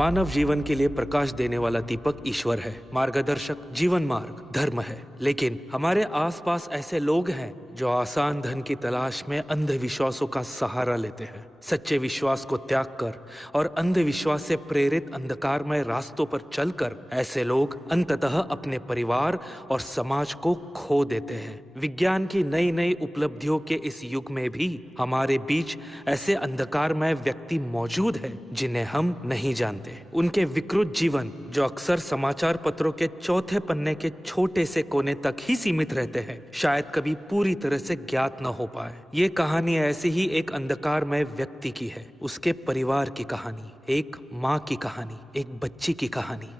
मानव जीवन के लिए प्रकाश देने वाला दीपक ईश्वर है, मार्गदर्शक जीवन मार्ग धर्म है। लेकिन हमारे आसपास ऐसे लोग हैं जो आसान धन की तलाश में अंधविश्वासों का सहारा लेते हैं। सच्चे विश्वास को त्याग कर और अंधविश्वास से प्रेरित अंधकारमय रास्तों पर चलकर ऐसे लोग अंततः अपने परिवार और समाज को खो देते हैं। विज्ञान की नई नई उपलब्धियों के इस युग में भी हमारे बीच ऐसे अंधकारमय व्यक्ति मौजूद हैं जिन्हें हम नहीं जानते। उनके विकृत जीवन जो अक्सर समाचार पत्रों के चौथे पन्ने के छोटे से कोने तक ही सीमित रहते हैं, शायद कभी पूरी तरह से ज्ञात न हो पाए। ये कहानी ऐसे ही एक अंधकारमय व्यक्ति की है, उसके परिवार की कहानी, एक माँ की कहानी, एक बच्ची की कहानी।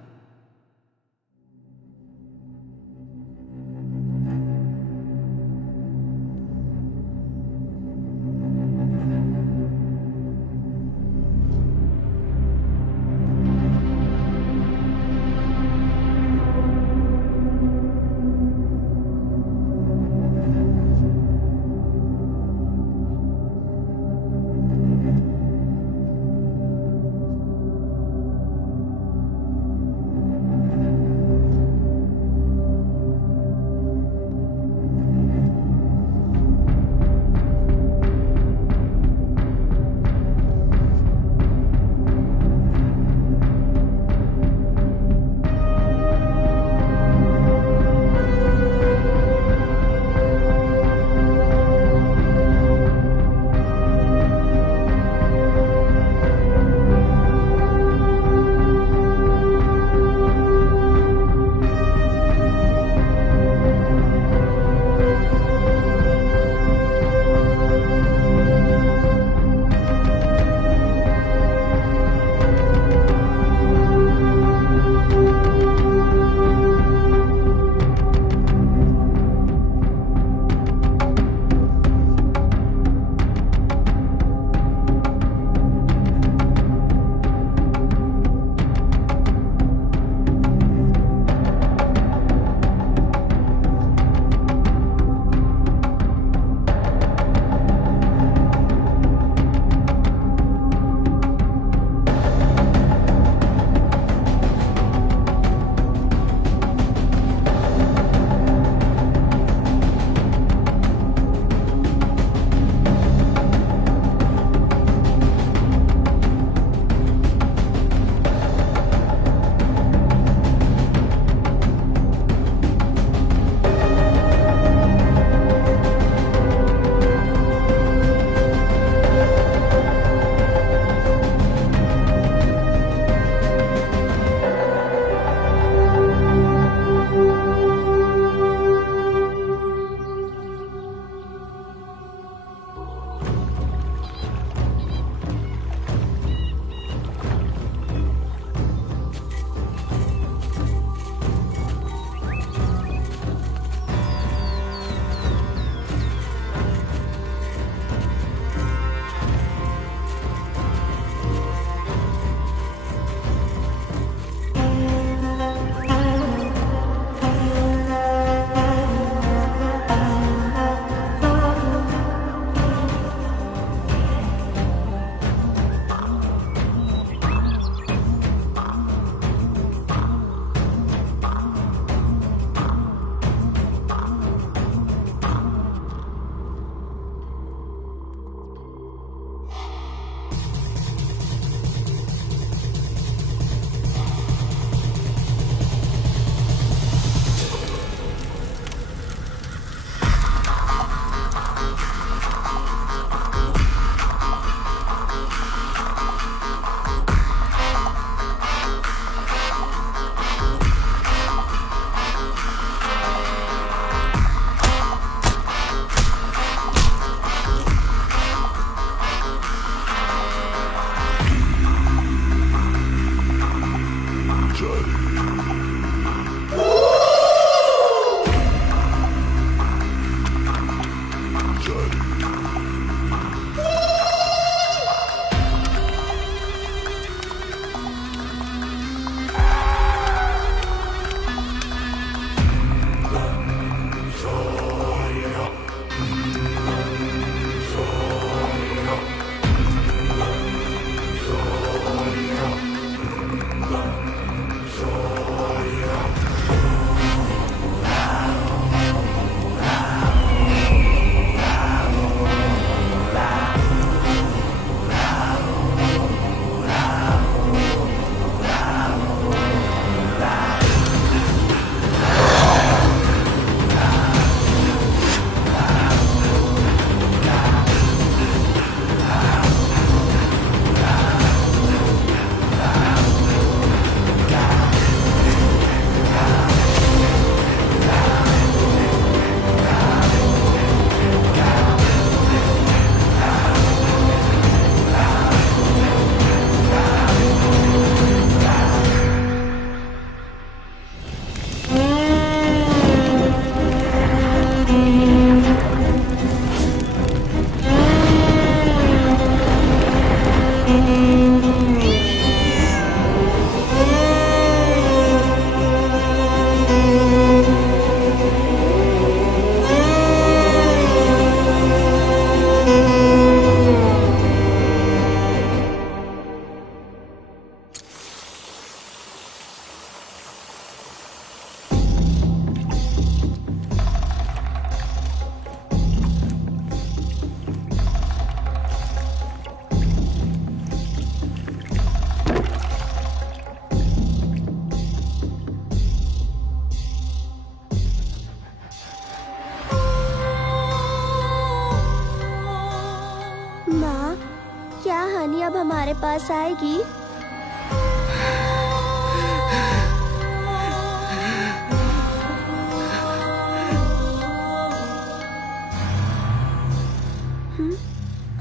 क्या हनी अब हमारे पास आएगी?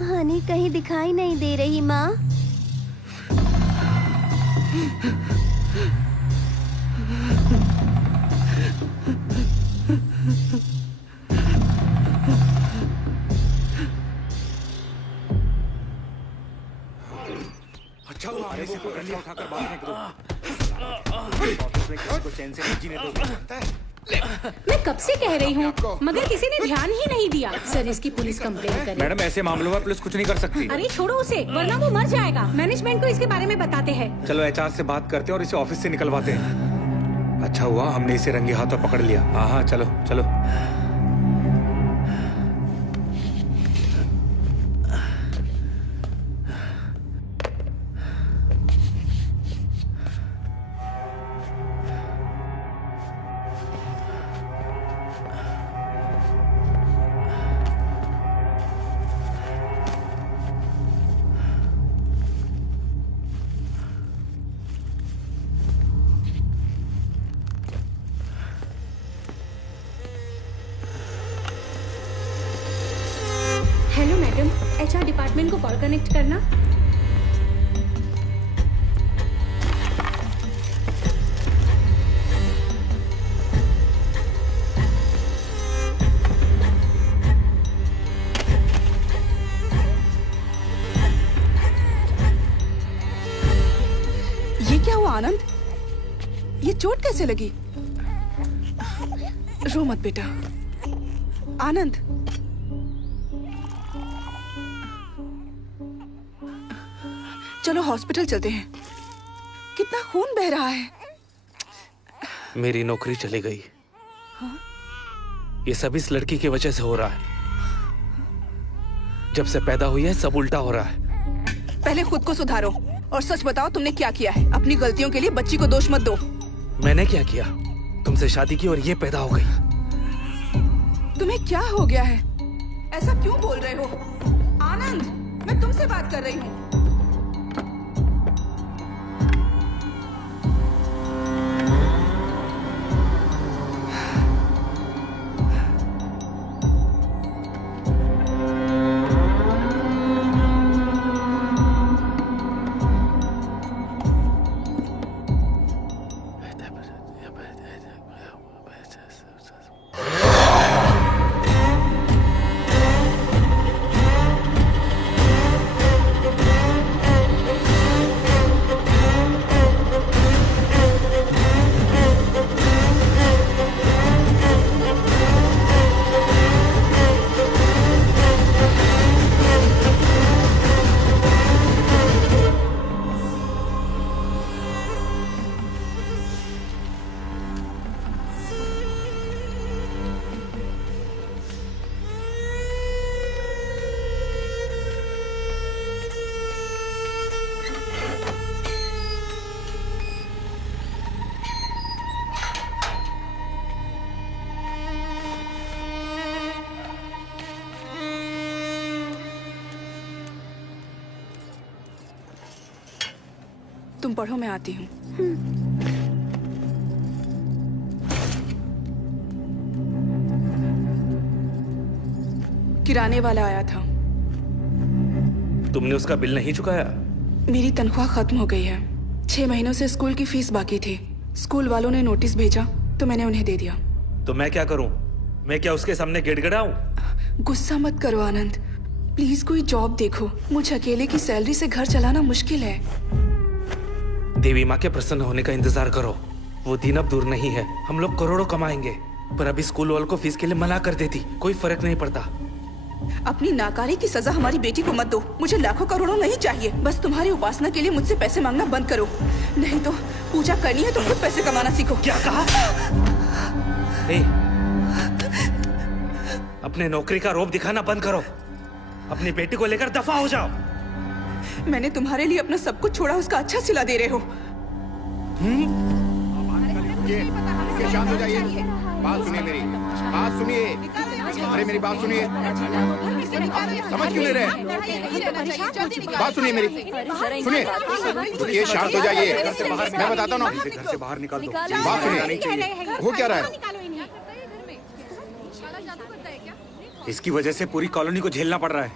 हनी कहीं दिखाई नहीं दे रही माँ। अच्छा हुआ आने से पकड़ लिया, उठाकर बाहर फेंक दो। ऑफिस में किसी को चैन से नहीं जीने दो, जानता है? मैं कब से कह रही हूँ, मगर किसी ने ध्यान ही नहीं दिया। सर, इसकी पुलिस कंप्लेन करे। मैडम, ऐसे मामलों में पुलिस कुछ नहीं कर सकती। अरे छोड़ो उसे, वरना वो मर जाएगा। मैनेजमेंट को इसके बारे में बताते हैं। चलो एचआर से बात करते हैं और इसे ऑफिस से निकलवाते हैं। अच्छा हुआ हमने इसे रंगे हाथों पकड़ लिया। हाँ, चलो चलो। हेलो मैडम, एचआर डिपार्टमेंट को कॉल कनेक्ट करना। ये क्या हुआ आनंद? ये चोट कैसे लगी? रो मत बेटा। आनंद, चलो हॉस्पिटल चलते हैं। कितना खून बह रहा है। मेरी नौकरी चली गई। ये सब इस लड़की की वजह से हो रहा है। जब से पैदा हुई है सब उल्टा हो रहा है। पहले खुद को सुधारो और सच बताओ तुमने क्या किया है। अपनी गलतियों के लिए बच्ची को दोष मत दो। मैंने क्या किया? तुमसे शादी की और ये पैदा हो गई। तुम्हें क्या हो गया है? ऐसा क्यों बोल रहे हो? आनंद, मैं तुमसे बात कर रही हूँ। तुम पढ़ो, मैं आती हूँ। किराने वाला आया था। तुमने उसका बिल नहीं चुकाया? मेरी तनख्वाह खत्म हो गई है। 6 महीनों से स्कूल की फीस बाकी थी। स्कूल वालों ने नोटिस भेजा तो मैंने उन्हें दे दिया। तो मैं क्या करूं? मैं क्या उसके सामने गिड़गिड़ाऊं? गुस्सा मत करो आनंद, प्लीज कोई जॉब देखो। मुझे अकेले की सैलरी से घर चलाना मुश्किल है। देवी माँ के प्रसन्न होने का इंतजार करो। वो दिन अब दूर नहीं है। हम लोग करोड़ों कमाएंगे। पर अभी स्कूल वालों को फीस के लिए मना कर देती, कोई फर्क नहीं पड़ता। अपनी नाकारी की सजा हमारी बेटी को मत दो। मुझे लाखों करोड़ों नहीं चाहिए। बस तुम्हारी उपासना के लिए मुझसे पैसे मांगना बंद करो। नहीं तो पूजा करनी है तो खुद पैसे कमाना सीखो। क्या कहा? ए, अपने नौकरी का रौब दिखाना बंद करो। अपनी बेटी को लेकर दफा हो जाओ। मैंने तुम्हारे लिए अपना सब कुछ छोड़ा, उसका अच्छा सिला दे रहे हो। शांत हो जाइए। बात सुनिए मेरी, बात सुनिए। अरे मेरी बात सुनिए। समझ क्यों नहीं रहे? बात सुनिए मेरी, सुनिए, रुकिए, शांत हो जाइए, मैं बताता हूँ ना। इसे घर से बाहर निकाल दो। बात सुनिए, नहीं चाहिए। हो क्या रहा है? इसकी वजह से पूरी कॉलोनी को झेलना पड़ रहा है।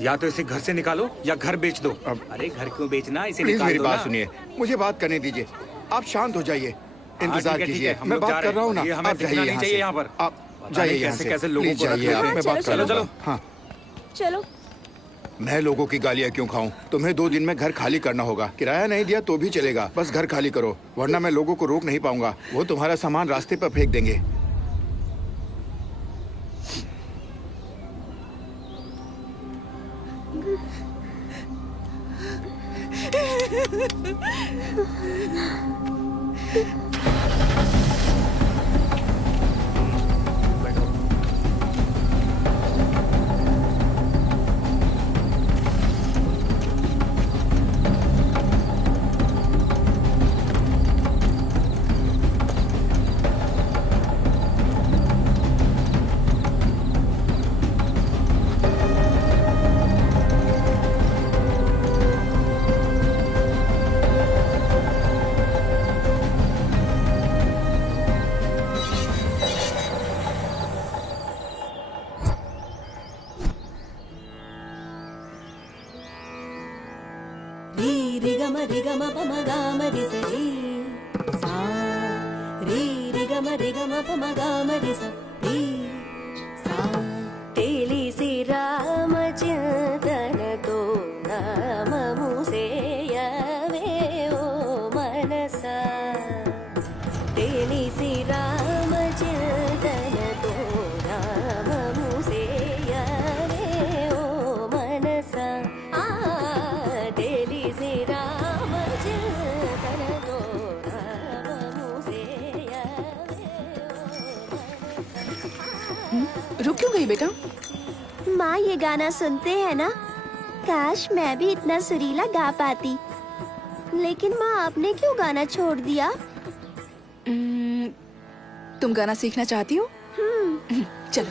या तो इसे घर से निकालो या घर बेच दो। अरे घर क्यों बेचना, इसे प्लीज निकाल मेरी दो बात ना। सुनिए, मुझे बात करने दीजिए। आप शांत हो जाइए, इंतजार ठीक है, कीजिए, हम मैं लोग जा बात रहे कर रहा हूँ ना। हैं। ये हमें आप दिखना जाइए नहीं यहाँ चाहिए से। यहाँ पर। आप पता जाइए नहीं यहाँ कैसे से, कैसे लोगों प्लीज को रख जाइए, लेते आप हैं। मैं बात कर चलो, लूँगा। चलो। हाँ, चलो मैं लोगों की गालियाँ क्यों खाऊं? तुम्हें 2 दिन में घर खाली करना होगा। किराया नहीं दिया तो भी चलेगा, बस घर खाली करो, वरना मैं लोगों को रोक नहीं पाऊंगा। वो तुम्हारा सामान रास्ते पर फेंक देंगे। री ग म प म गा म रि स री सा री ग म प म गा म रि स री सा तेलिसि रामचिंतन तो नाम मुसेयवे ओ मनसा तेलिसि रामचिंतन तो नाम मुसेयवे ओ मनसा तेलिसि रामचिंतन तो नाम मुसेयवे रुक क्यों गई बेटा? माँ ये गाना सुनते हैं ना, काश मैं भी इतना सुरीला गा पाती। लेकिन माँ आपने क्यों गाना छोड़ दिया? तुम गाना सीखना चाहती हो? चलो।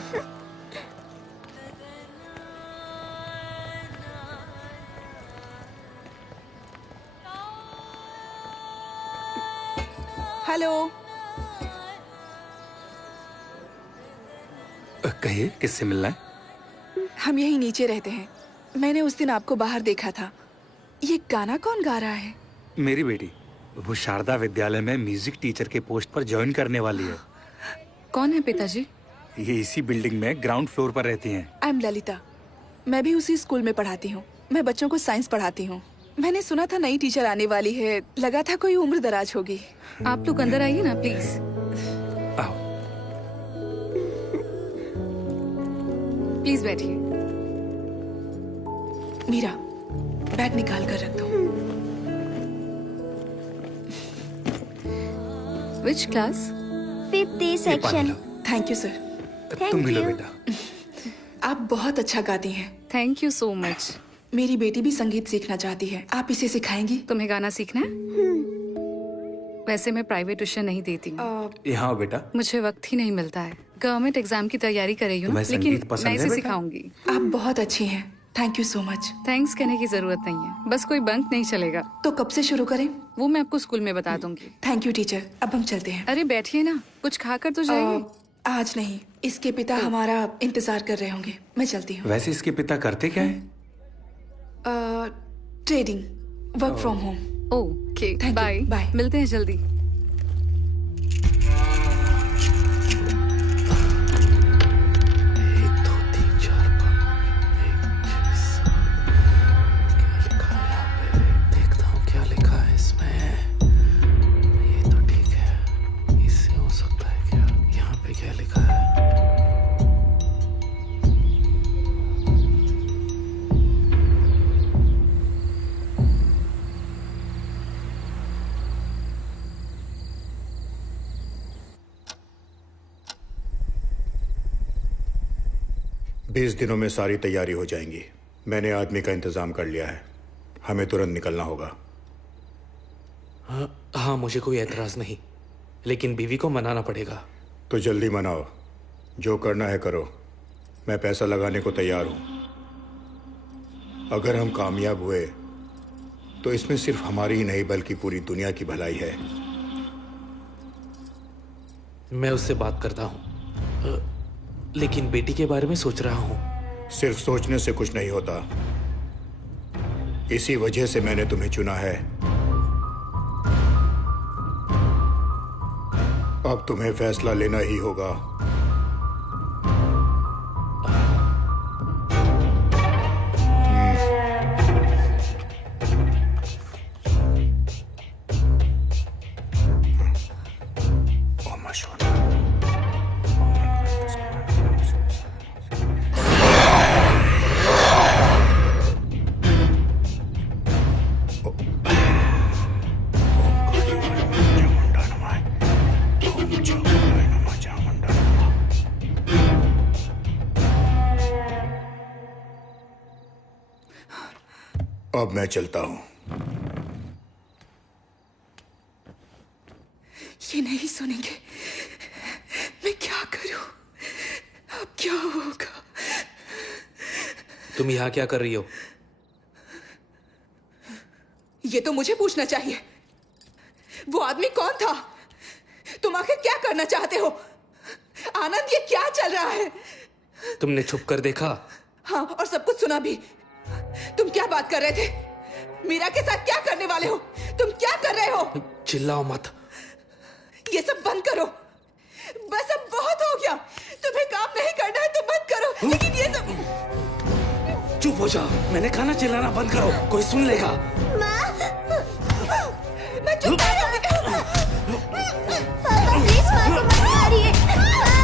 हेलो, कहिए, किससे मिलना है? हम यहीं नीचे रहते हैं। मैंने उस दिन आपको बाहर देखा था। ये गाना कौन गा रहा है? मेरी बेटी, वो शारदा विद्यालय में म्यूजिक टीचर के पोस्ट पर ज्वाइन करने वाली है। कौन है पिताजी? ये इसी बिल्डिंग में ग्राउंड फ्लोर पर रहती हैं। I am Lalita. मैं भी उसी स्कूल में पढ़ाती हूँ। मैं बच्चों को साइंस पढ़ाती हूँ। मैंने सुना था नई टीचर आने वाली है, लगा था कोई उम्र दराज होगी। आप लोग अंदर आइए ना प्लीज। आओ। प्लीज बैठिए। मीरा, बैग निकाल कर रख दो। Which class? 5th ये पानी section. Low. Thank you sir. तुम भी लो you. बेटा। आप बहुत अच्छा गाती हैं। Thank you so much. मेरी बेटी भी संगीत सीखना चाहती है, आप इसे सिखाएंगी? तुम्हें गाना सीखना है? वैसे मैं प्राइवेट ट्यूशन नहीं देती हूँ। यहाँ आओ बेटा। मुझे वक्त ही नहीं मिलता है। गवर्नमेंट एग्जाम की तैयारी कर रही हूँ, तुम्हें लेकिन संगीत पसंद मैं है इसे बेटा? सिखाऊंगी। आप बहुत अच्छी हैं। Thank you so much. Thanks कहने की जरूरत नहीं है, बस कोई बंक नहीं चलेगा। तो कब से शुरू करें? वो मैं आपको स्कूल में बता दूंगी। Thank you teacher. अब हम चलते हैं। अरे बैठिए ना, कुछ खाकर तो जाइए। आज नहीं, इसके पिता हमारा इंतजार कर रहे होंगे। मैं चलती हूँ। वैसे इसके पिता करते क्या है? Trading, work from home. Okay, Thank you. Bye. Bye. मिलते हैं जल्दी। बीस दिनों में सारी तैयारी हो जाएंगी। मैंने आदमी का इंतजाम कर लिया है, हमें तुरंत निकलना होगा। हाँ, मुझे कोई एतराज नहीं, लेकिन बीवी को मनाना पड़ेगा। तो जल्दी मनाओ, जो करना है करो। मैं पैसा लगाने को तैयार हूँ। अगर हम कामयाब हुए तो इसमें सिर्फ हमारी ही नहीं बल्कि पूरी दुनिया की भलाई है। मैं उससे बात करता हूँ, लेकिन बेटी के बारे में सोच रहा हूँ। सिर्फ सोचने से कुछ नहीं होता। इसी वजह से मैंने तुम्हें चुना है। अब तुम्हें फैसला लेना ही होगा। अब मैं चलता हूं। ये नहीं सुनेंगे। मैं क्या करूं? अब क्या होगा? तुम यहाँ क्या कर रही हो? ये तो मुझे पूछना चाहिए। वो आदमी कौन था? तुम आखिर क्या करना चाहते हो? आनंद, ये क्या चल रहा है? तुमने छुप कर देखा? हाँ, और सब कुछ सुना भी। तुम क्या बात कर रहे थे? मीरा के साथ क्या करने वाले हो? तुम क्या कर रहे हो? चिल्लाओ मत। ये सब बंद करो। बस अब बहुत हो गया। तुम्हें काम नहीं करना है तो मत करो, लेकिन ये सब। चुप हो जाओ। मैंने खाना चिल्लाना बंद करो, कोई सुन लेगा। मैं चुप पापा प्लीज माँ को मत मारिए।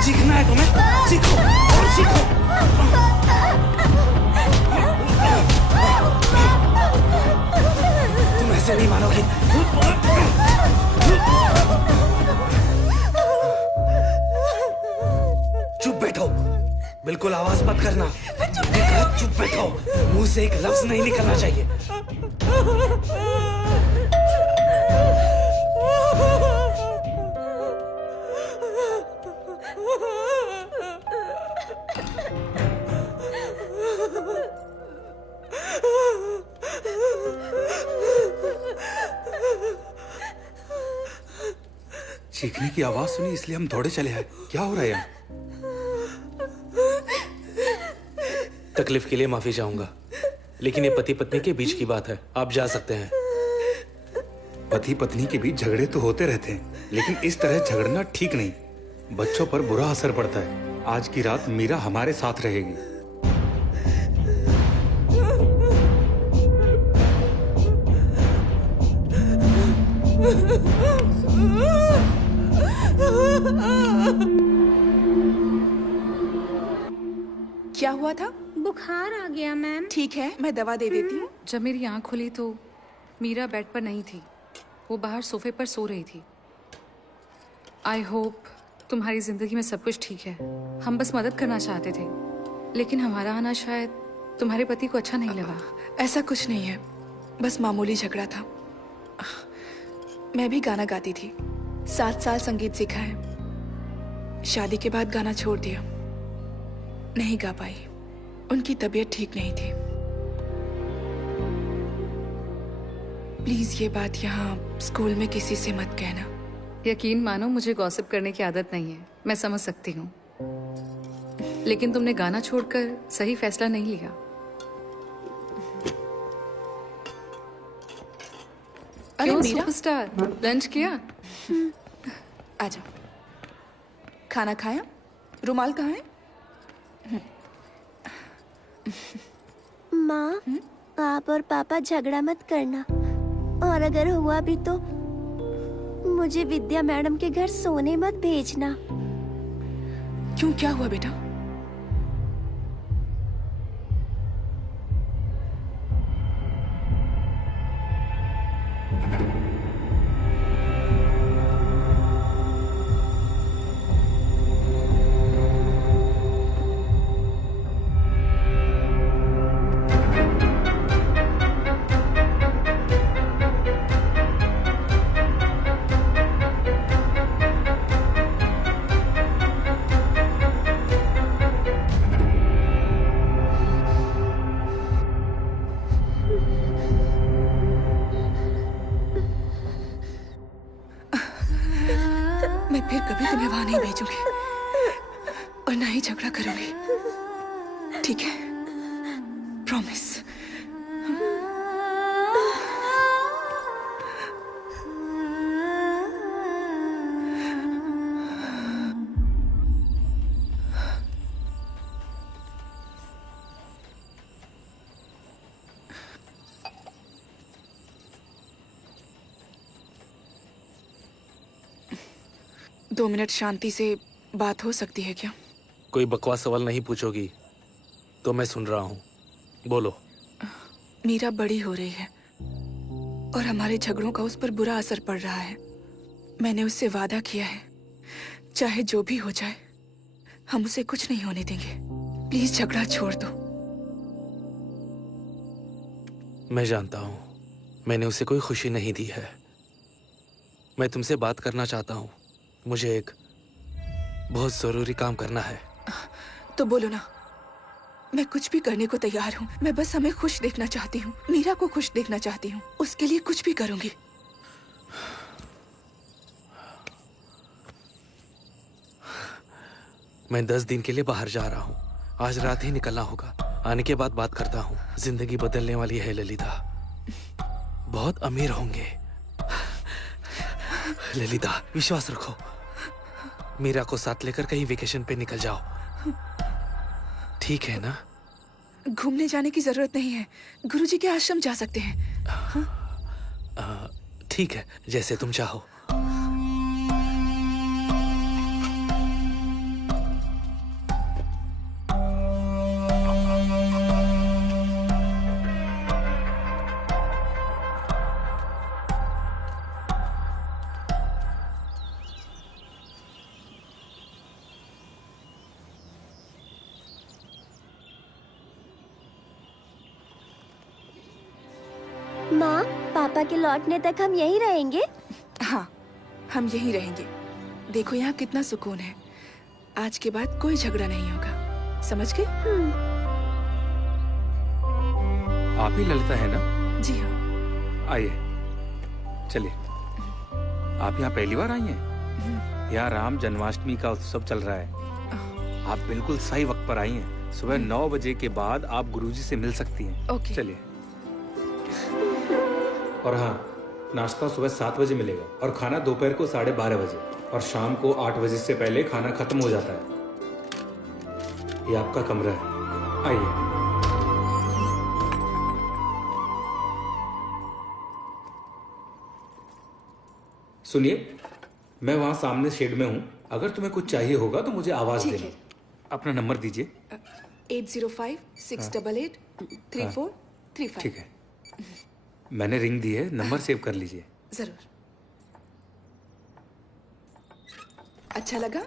सीखना है तुम्हें? सीखो और सीखो। तुम ऐसे नहीं मानोगे। चुप बैठो, बिल्कुल आवाज मत करना। चुप बैठो, मुंह से एक लफ्ज नहीं निकलना चाहिए। चीखने की आवाज सुनी इसलिए हम दौड़े चले आए। क्या हो रहा है यहाँ? तकलीफ के लिए माफी चाहूंगा, लेकिन ये पति पत्नी के बीच की बात है। आप जा सकते हैं। पति पत्नी के बीच झगड़े तो होते रहते हैं, लेकिन इस तरह झगड़ना ठीक नहीं। बच्चों पर बुरा असर पड़ता है। आज की रात मीरा हमारे साथ रहेगी। क्या हुआ था? बुखार आ गया मैम। ठीक है, मैं दवा दे देती हूँ। जब मेरी आँख खुली तो मीरा बेड पर नहीं थी, वो बाहर सोफे पर सो रही थी। आई होप तुम्हारी जिंदगी में सब कुछ ठीक है। हम बस मदद करना चाहते थे, लेकिन हमारा आना शायद तुम्हारे पति को अच्छा नहीं लगा। ऐसा कुछ नहीं है, बस मामूली झगड़ा था। मैं भी गाना गाती थी, 7 साल संगीत सीखा है। शादी के बाद गाना छोड़ दिया, नहीं गा पाई। उनकी तबीयत ठीक नहीं थी। प्लीज ये बात यहाँ स्कूल में किसी से मत कहना। यकीन मानो, मुझे गॉसिप करने की आदत नहीं है। मैं समझ सकती हूँ, लेकिन तुमने गाना छोड़कर सही फैसला नहीं लिया। अरे क्यों मीरा, सुपरस्टार, लंच किया? आजा। खाना खाया? रुमाल कहाँ है? माँ, आप और पापा झगड़ा मत करना, और अगर हुआ भी तो मुझे विद्या मैडम के घर सोने मत भेजना। क्यों, क्या हुआ बेटा? कभी तुम्हें वहां नहीं भेजूंगी और ना ही झगड़ा करूंगी, ठीक है? प्रॉमिस। दो मिनट शांति से बात हो सकती है क्या? कोई बकवास सवाल नहीं पूछोगी तो मैं सुन रहा हूँ, बोलो। मीरा बड़ी हो रही है और हमारे झगड़ों का उस पर बुरा असर पड़ रहा है। मैंने उससे वादा किया है, चाहे जो भी हो जाए हम उसे कुछ नहीं होने देंगे। प्लीज झगड़ा छोड़ दो। मैं जानता हूँ मैंने उसे कोई खुशी नहीं दी है। मैं तुमसे बात करना चाहता हूँ। मुझे एक बहुत जरूरी काम करना है। तो बोलो ना, मैं कुछ भी करने को तैयार हूँ। मैं बस हमें खुश देखना चाहती हूँ, मीरा को खुश देखना चाहती हूँ। उसके लिए कुछ भी करूंगी। मैं 10 दिन के लिए बाहर जा रहा हूँ। आज रात ही निकलना होगा। आने के बाद बात करता हूँ। जिंदगी बदलने वाली है ललिता। बहुत अमीर होंगे। ललिता विश्वास रखो। मीरा को साथ लेकर कहीं वेकेशन पे निकल जाओ, ठीक है ना? घूमने जाने की जरूरत नहीं है, गुरुजी के आश्रम जा सकते हैं। ठीक है, जैसे तुम चाहो। माँ, पापा के लौटने तक हम यहीं रहेंगे? हाँ, हम यहीं रहेंगे। देखो यहाँ कितना सुकून है। आज के बाद कोई झगड़ा नहीं होगा, समझ गए? आप ही ललिता है ना? जी हाँ। आइए, चलिए। आप यहाँ पहली बार आई हैं? यहाँ राम जन्माष्टमी का उत्सव चल रहा है। आप बिल्कुल सही वक्त पर आई हैं। सुबह 9 बजे के बाद आप गुरुजी से मिल सकती हैं। ओके। चलिए। और हाँ, नाश्ता सुबह 7 बजे मिलेगा और खाना दोपहर को 12:30 बजे और शाम को 8 बजे से पहले खाना खत्म हो जाता है। ये आपका कमरा है, आइए। सुनिए, मैं वहाँ सामने शेड में हूँ। अगर तुम्हें कुछ चाहिए होगा तो मुझे आवाज ठीक देना। है। अपना नंबर दीजिए। 8056883435। ठीक है, मैंने रिंग दी है, नंबर सेव कर लीजिए। जरूर। अच्छा लगा?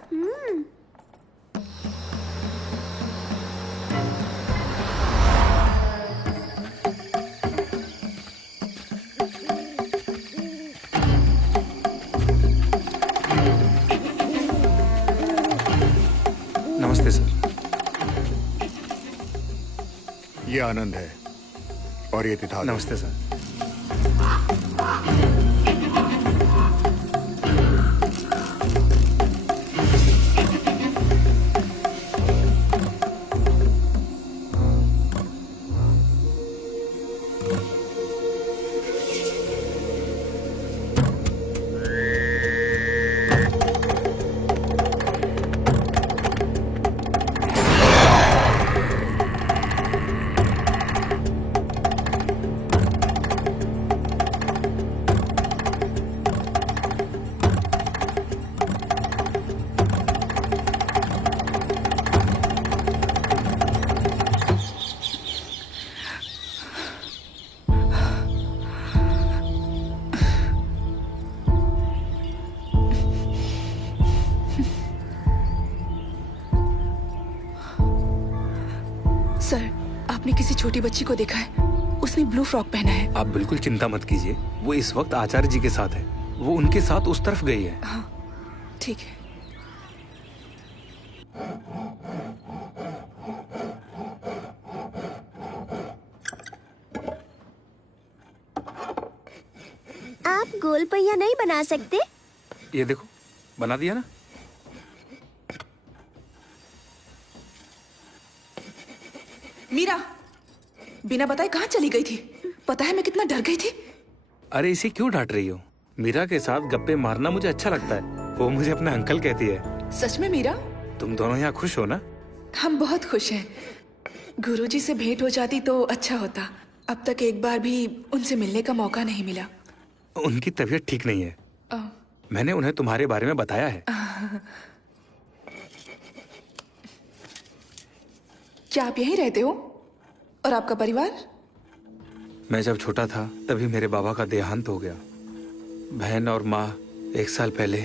नमस्ते सर। ये आनंद है और ये तिथाल। नमस्ते सर। सर, आपने किसी छोटी बच्ची को देखा है? उसने ब्लू फ्रॉक पहना है। आप बिल्कुल चिंता मत कीजिए, वो इस वक्त आचार्य जी के साथ है। वो उनके साथ उस तरफ गई है। हाँ, ठीक है। आप गोल पहिया नहीं बना सकते? ये देखो, बना दिया ना। मीरा बिना बताए कहाँ चली गई थी? पता है मैं कितना डर गई थी। अरे इसे क्यों डांट रही हो? मीरा के साथ गप्पे मारना मुझे अच्छा लगता है। वो मुझे अपना अंकल कहती है। सच में मीरा? तुम दोनों यहाँ खुश हो ना? हम बहुत खुश हैं। गुरुजी से भेंट हो जाती तो अच्छा होता। अब तक एक बार भी उनसे मिलने का मौका नहीं मिला। उनकी तबीयत ठीक नहीं है। अ, मैंने उन्हें तुम्हारे बारे में बताया है। क्या आप यहीं रहते हो? और आपका परिवार? मैं जब छोटा था तभी मेरे बाबा का देहांत हो गया। बहन और माँ 1 साल पहले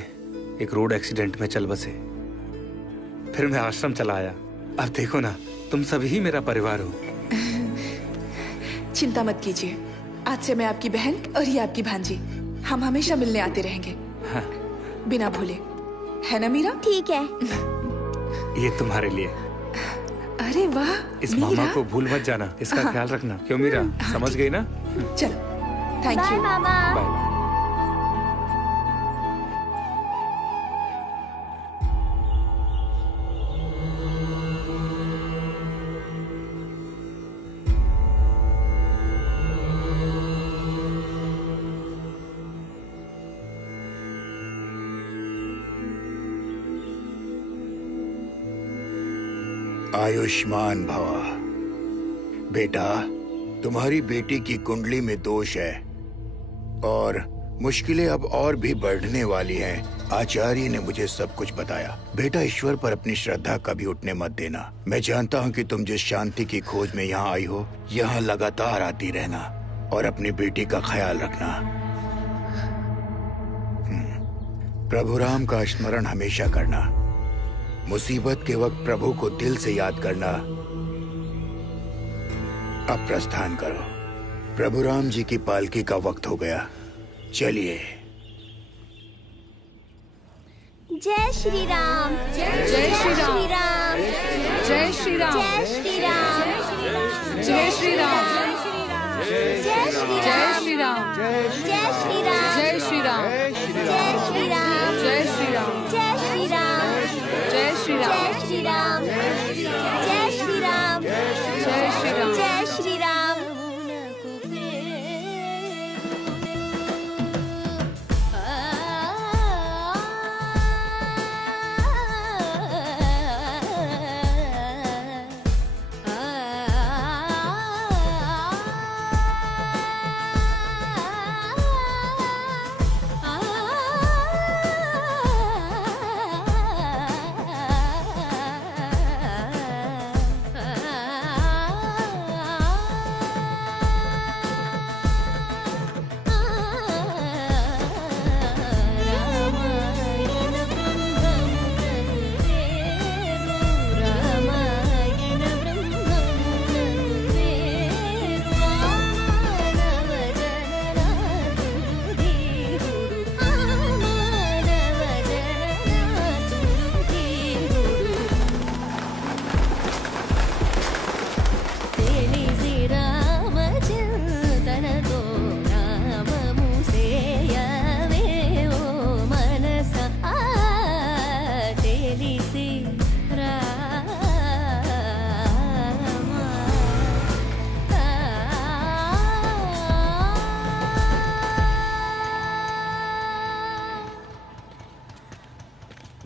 एक रोड एक्सीडेंट में चल बसे। फिर मैं आश्रम चला आया। अब देखो ना, तुम सभी ही मेरा परिवार हो। चिंता मत कीजिए, आज से मैं आपकी बहन और ये आपकी भांजी। हम हमेशा मिलने आते रहेंगे। हाँ। बिना भूले, है ना मीरा? ठीक है। ये तुम्हारे लिए। अरे वाह इस मीरा। मामा को भूल मत जाना, इसका ख्याल रखना। क्यों मीरा, समझ गई ना? चलो, थैंक बाय यू। मामा। बाय। आयुष्मान भवा। बेटा, तुम्हारी बेटी की कुंडली में दोष है और मुश्किलें अब और भी बढ़ने वाली हैं। आचार्य ने मुझे सब कुछ बताया। बेटा, ईश्वर पर अपनी श्रद्धा कभी उठने मत देना। मैं जानता हूँ कि तुम जिस शांति की खोज में यहाँ आई हो, यहाँ लगातार आती रहना और अपनी बेटी का ख्याल रखना। प्रभु राम का स्मरण हमेशा करना। मुसीबत के वक्त प्रभु को दिल से याद करना। अब प्रस्थान करो। प्रभु राम जी की पालकी का वक्त हो गया। चलिए। जय श्री राम। जय श्री राम। श्री राम। जय श्री राम। जय श्री राम। जय श्री राम। जय श्री जय राम। श्री राम। जय श्री राम। जय श्री राम। जय श्री राम। जय श्री राम। जय श्री राम। जय श्री राम। जय श्री राम। जय श्री राम। जय श्री राम। जय श्री राम।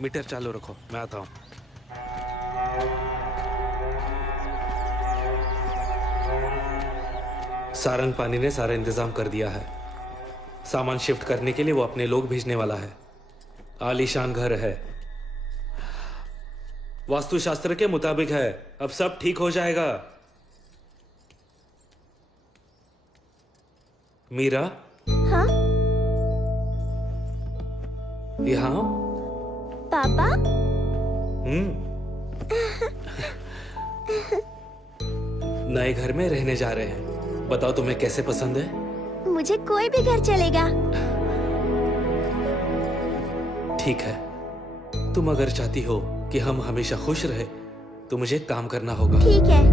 मीटर चालू रखो, मैं आता हूँ। सारंग पानी ने सारा इंतजाम कर दिया है। सामान शिफ्ट करने के लिए वो अपने लोग भेजने वाला है। आलीशान घर है, वास्तुशास्त्र के मुताबिक है। अब सब ठीक हो जाएगा। मीरा, हाँ यहाँ आओ। पापा। नए घर में रहने जा रहे हैं। बताओ तुम्हें कैसे पसंद है? मुझे कोई भी घर चलेगा। ठीक है, तुम अगर चाहती हो कि हम हमेशा खुश रहे तो मुझे काम करना होगा। ठीक है।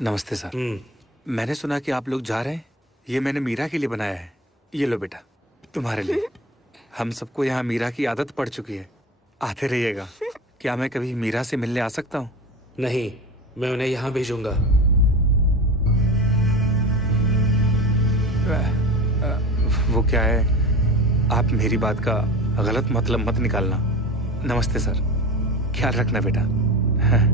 नमस्ते सर। मैंने सुना कि आप लोग जा रहे हैं। ये मैंने मीरा के लिए बनाया है। ये लो बेटा, तुम्हारे लिए। हम सबको यहाँ मीरा की आदत पड़ चुकी है, आते रहिएगा। क्या मैं कभी मीरा से मिलने आ सकता हूँ? नहीं, मैं उन्हें यहाँ भेजूंगा। वो क्या है, आप मेरी बात का गलत मतलब मत निकालना। नमस्ते सर, ख्याल रखना बेटा। हाँ।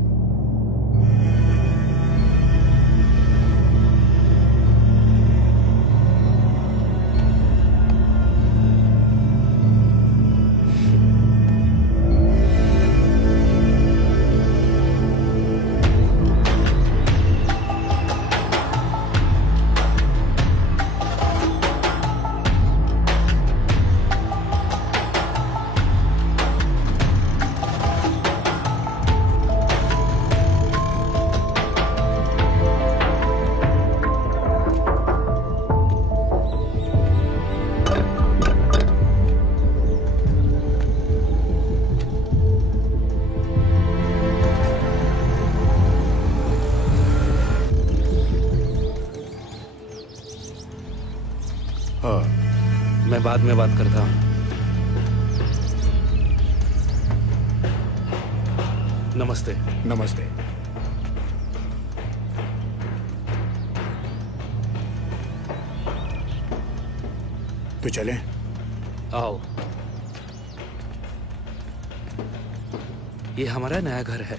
मैं बाद में बात करता हूँ। नमस्ते। नमस्ते। तो चलें? आओ। ये हमारा नया घर है।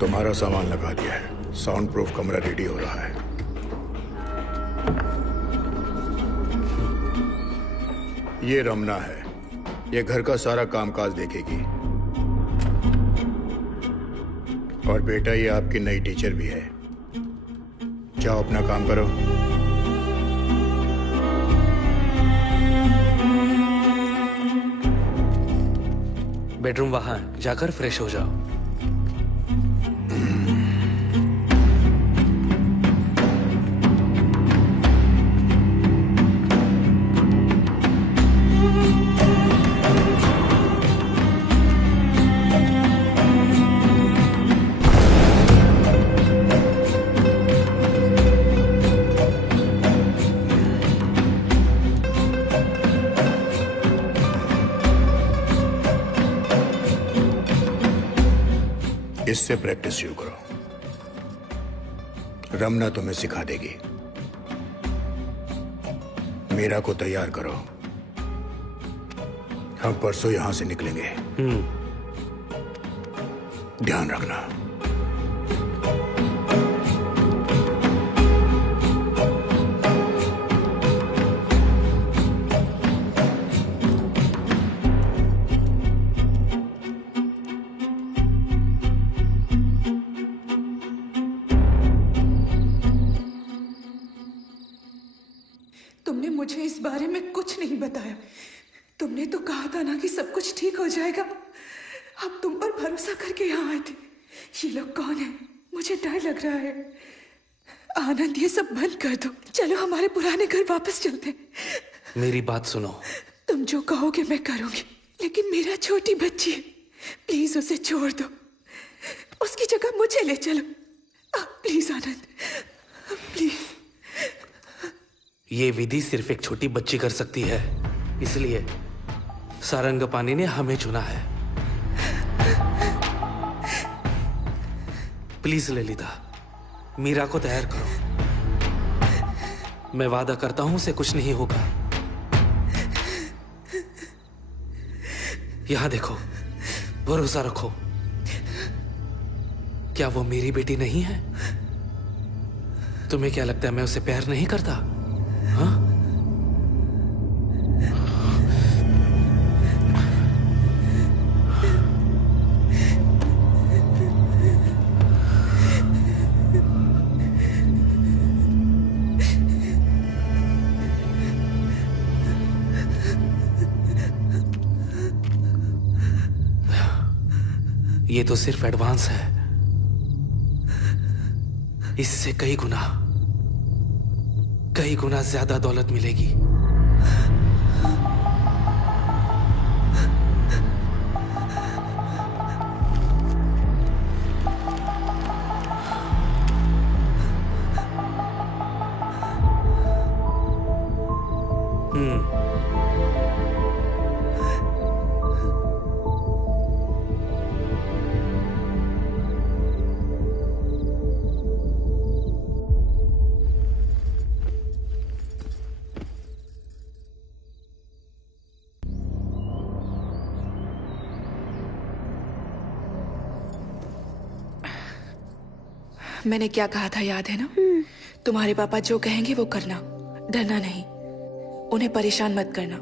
तुम्हारा सामान लगा दिया है, साउंड प्रूफ कमरा रेडी हो रहा है। ये रमना है, ये घर का सारा कामकाज देखेगी। और बेटा, ये आपकी नई टीचर भी है। जाओ अपना काम करो। बेडरूम वहां है, जाकर फ्रेश हो जाओ। इससे प्रैक्टिस शुरू करो। रमना तुम्हें सिखा देगी। मीरा को तैयार करो, हम परसों यहां से निकलेंगे। ध्यान रखना। तुमने मुझे इस बारे में कुछ नहीं बताया। तुमने तो कहा था ना कि सब कुछ ठीक हो जाएगा। हम तुम पर भरोसा करके यहाँ आए थे। ये लोग कौन है? मुझे डर लग रहा है। आनंद, ये सब बंद कर दो। चलो हमारे पुराने घर वापस चलते। मेरी बात सुनो। तुम जो कहोगे मैं करूंगी, लेकिन मेरा छोटी बच्ची है, प्लीज उसे छोड़ दो। उसकी जगह मुझे ले चलो। Please Anand, please. ये विधि सिर्फ एक छोटी बच्ची कर सकती है, इसलिए सारंगपानी ने हमें चुना है। प्लीज ललिता, मीरा को तैयार करो। मैं वादा करता हूं उसे कुछ नहीं होगा। यहां देखो, भरोसा रखो। क्या वो मेरी बेटी नहीं है? तुम्हें क्या लगता है मैं उसे प्यार नहीं करता? हाँ? ये तो सिर्फ एडवांस है, इससे कई गुना ज्यादा दौलत मिलेगी। मैंने क्या कहा था याद है ना? तुम्हारे पापा जो कहेंगे वो करना, डरना नहीं, उन्हें परेशान मत करना।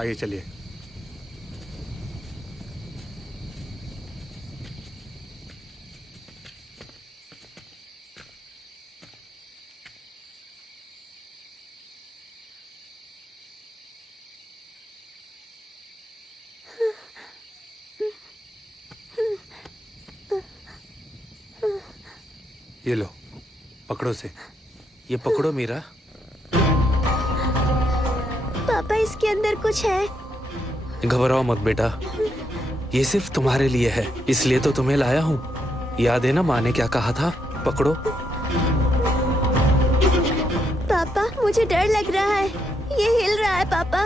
आइए चलिए। ये लो, पकड़ो से। ये पकड़ो मीरा। पापा इसके अंदर कुछ है। घबराओ मत बेटा, ये सिर्फ तुम्हारे लिए है, इसलिए तो तुम्हें लाया हूँ। याद है ना माँ ने क्या कहा था? पकड़ो। पापा मुझे डर लग रहा है, ये हिल रहा है पापा।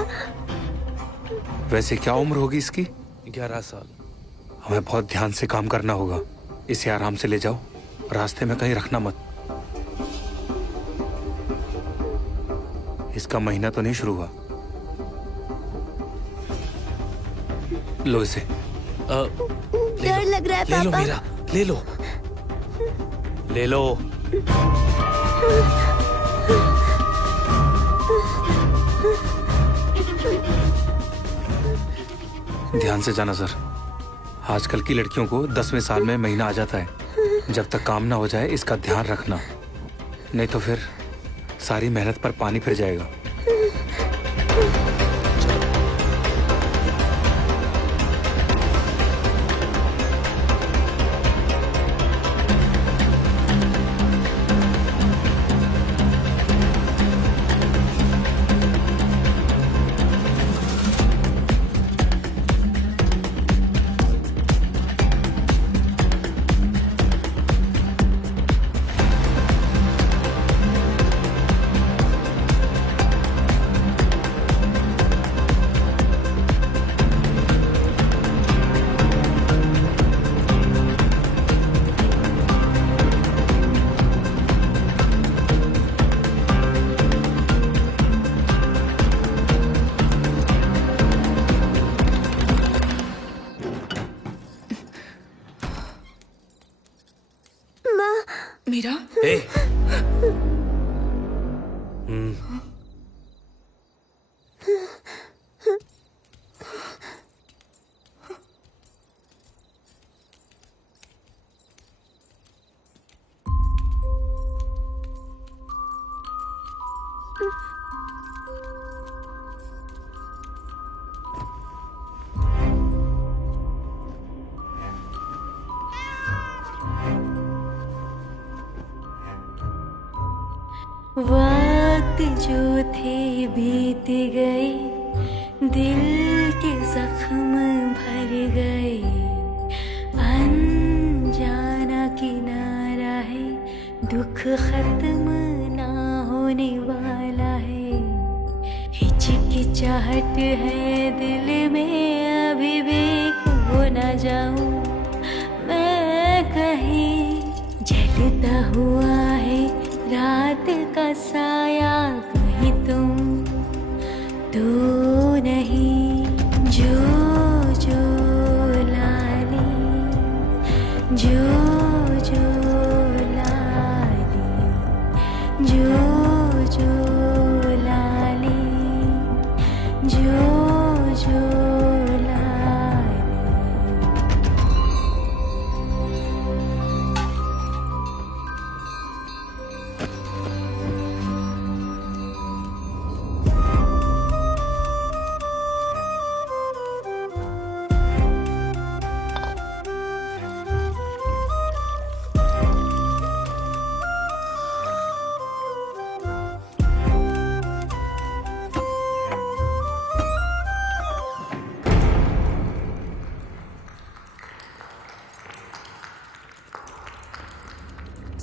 वैसे क्या उम्र होगी इसकी? 11 साल। हमें बहुत ध्यान से काम करना होगा। इसे आराम से ले जाओ, रास्ते में कहीं रखना मत। इसका महीना तो नहीं शुरू हुआ। लो इसे। डर लग रहा है ले लो पापा। मीरा, ले लो, ले लो। ध्यान से जाना सर। आजकल की लड़कियों को 10वें साल में महीना आ जाता है। जब तक काम ना हो जाए इसका ध्यान रखना, नहीं तो फिर सारी मेहनत पर पानी फिर जाएगा। मीरा, ए, वक्त जो थे बीत गए, दिल के जख्म भर गए। अनजाना किनारा है, दुख खत्म ना होने वाला है। हिचकिचाहट है दिल में, अभी भी खो ना जाऊं मैं कहीं। जलता हुआ है रात का साया, कहीं तुम तो नहीं। जो जो लाली, जो जो लाली, जो जो लाली, जो जो लाली।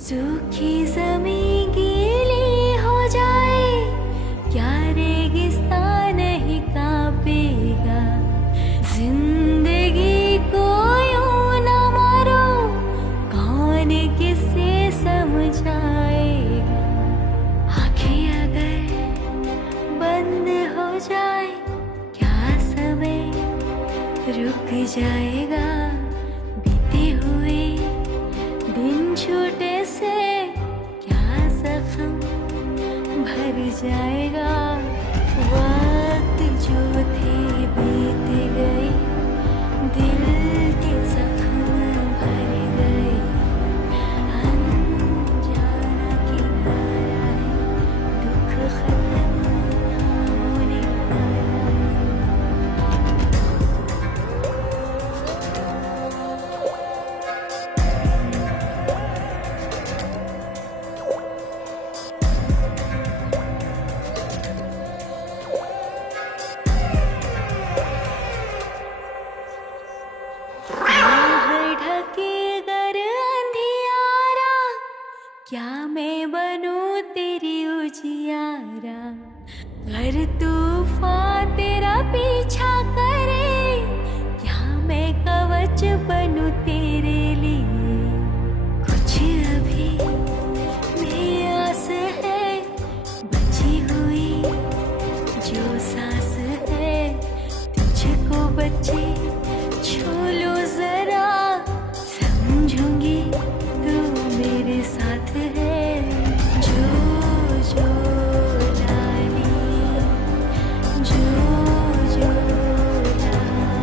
सूखी ज़मीं गीली हो जाए, क्या रेगिस्तान नहीं कांपेगा। जिंदगी को यूं न मारो, कौन किसे समझाएगा। आँखें अगर बंद हो जाए, क्या समय रुक जाएगा। बीते हुए दिन छूटे से क्या जख्म भर जाएगा। वक्त जो थे बीत गए, दिल के जख्म भर गए। अनजाना किनारा है, दुख खत्म ना होने वाला है। क्या मैं बनूं तेरी उजियारा, अगर तूफान तेरा पीछा करे। क्या मैं कवच बनूं तेरे लिए, कुछ अभी मेरी आस है बची हुई। जो सांस है तुझको बचे, छू लो जरा, समझूंगी तू मेरे साथ है। जो जो लाली, जो जो लाली,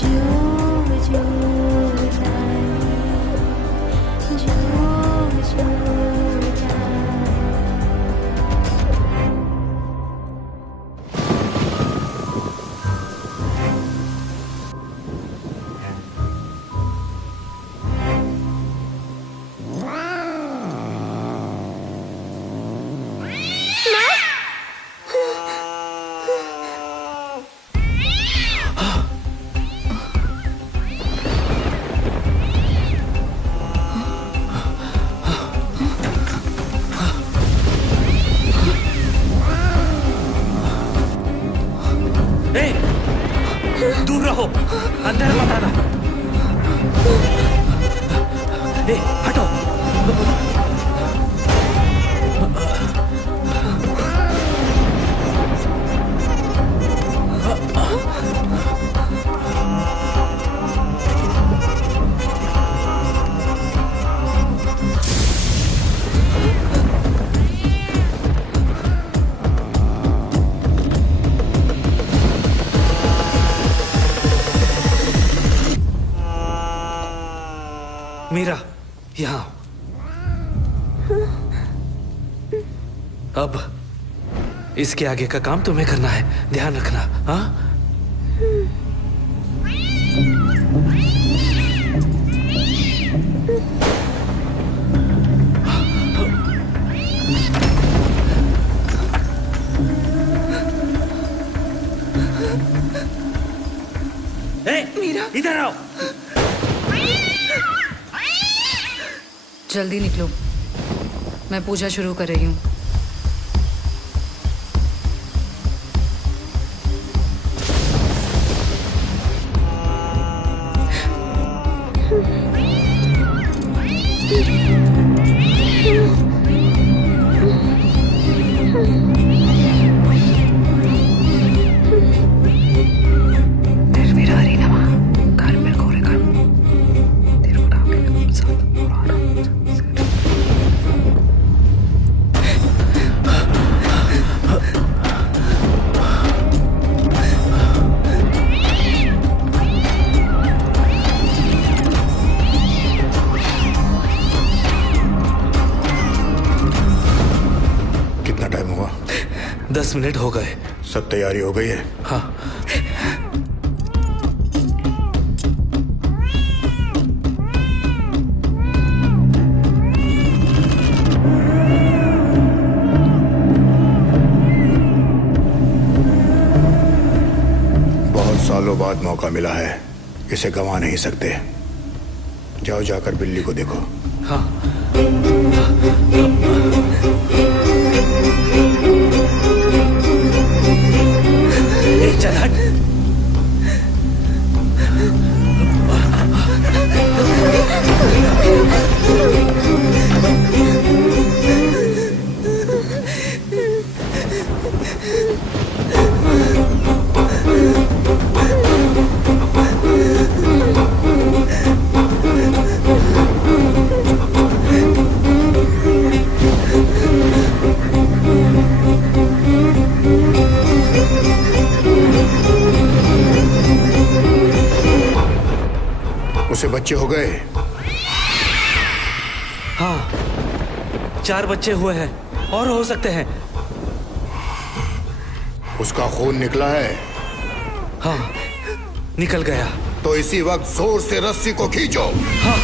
जो जो लाली, जो जो लाली। दूर रहो, अंदर मत आना। हटो। मीरा, यहाँ अब इसके आगे का काम तुम्हें करना है, ध्यान रखना। हाँ, इधर आओ। जल्दी निकलो, मैं पूजा शुरू कर रही हूँ। कितना टाइम हुआ? 10 मिनट हो गए। सब तैयारी हो गई है? हाँ। बहुत सालों बाद मौका मिला है, इसे गंवा नहीं सकते। जाओ, जाकर बिल्ली को देखो। हाँ। ए, चल हट। उसे बच्चे हो गए? हाँ, 4 बच्चे हुए हैं और हो सकते हैं। उसका खून निकला है? हाँ, निकल गया। तो इसी वक्त जोर से रस्सी को खींचो। हाँ।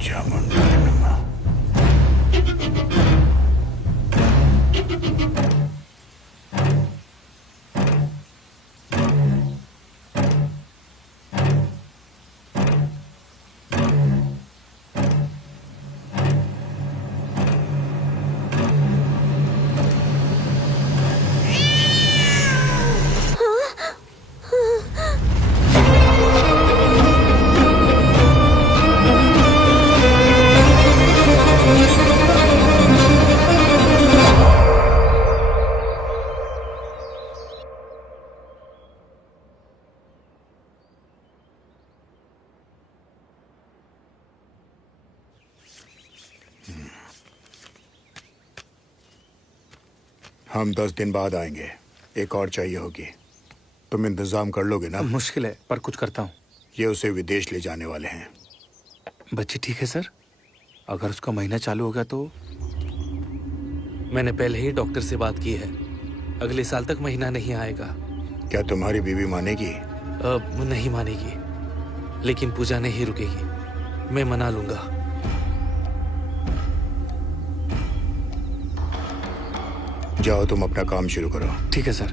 चामुंडाय नमः। हम 10 दिन बाद आएंगे। एक और चाहिए होगी। तुम इंतजाम कर लोगे ना? मुश्किल है पर कुछ करता हूँ। ये उसे विदेश ले जाने वाले हैं। बच्ची ठीक है सर? अगर उसका महीना चालू हो गया तो? मैंने पहले ही डॉक्टर से बात की है, अगले साल तक महीना नहीं आएगा। क्या तुम्हारी बीवी मानेगी? अब नहीं मानेगी, लेकिन पूजा नहीं रुकेगी। मैं मना लूंगा। जाओ तुम अपना काम शुरू करो। ठीक है सर।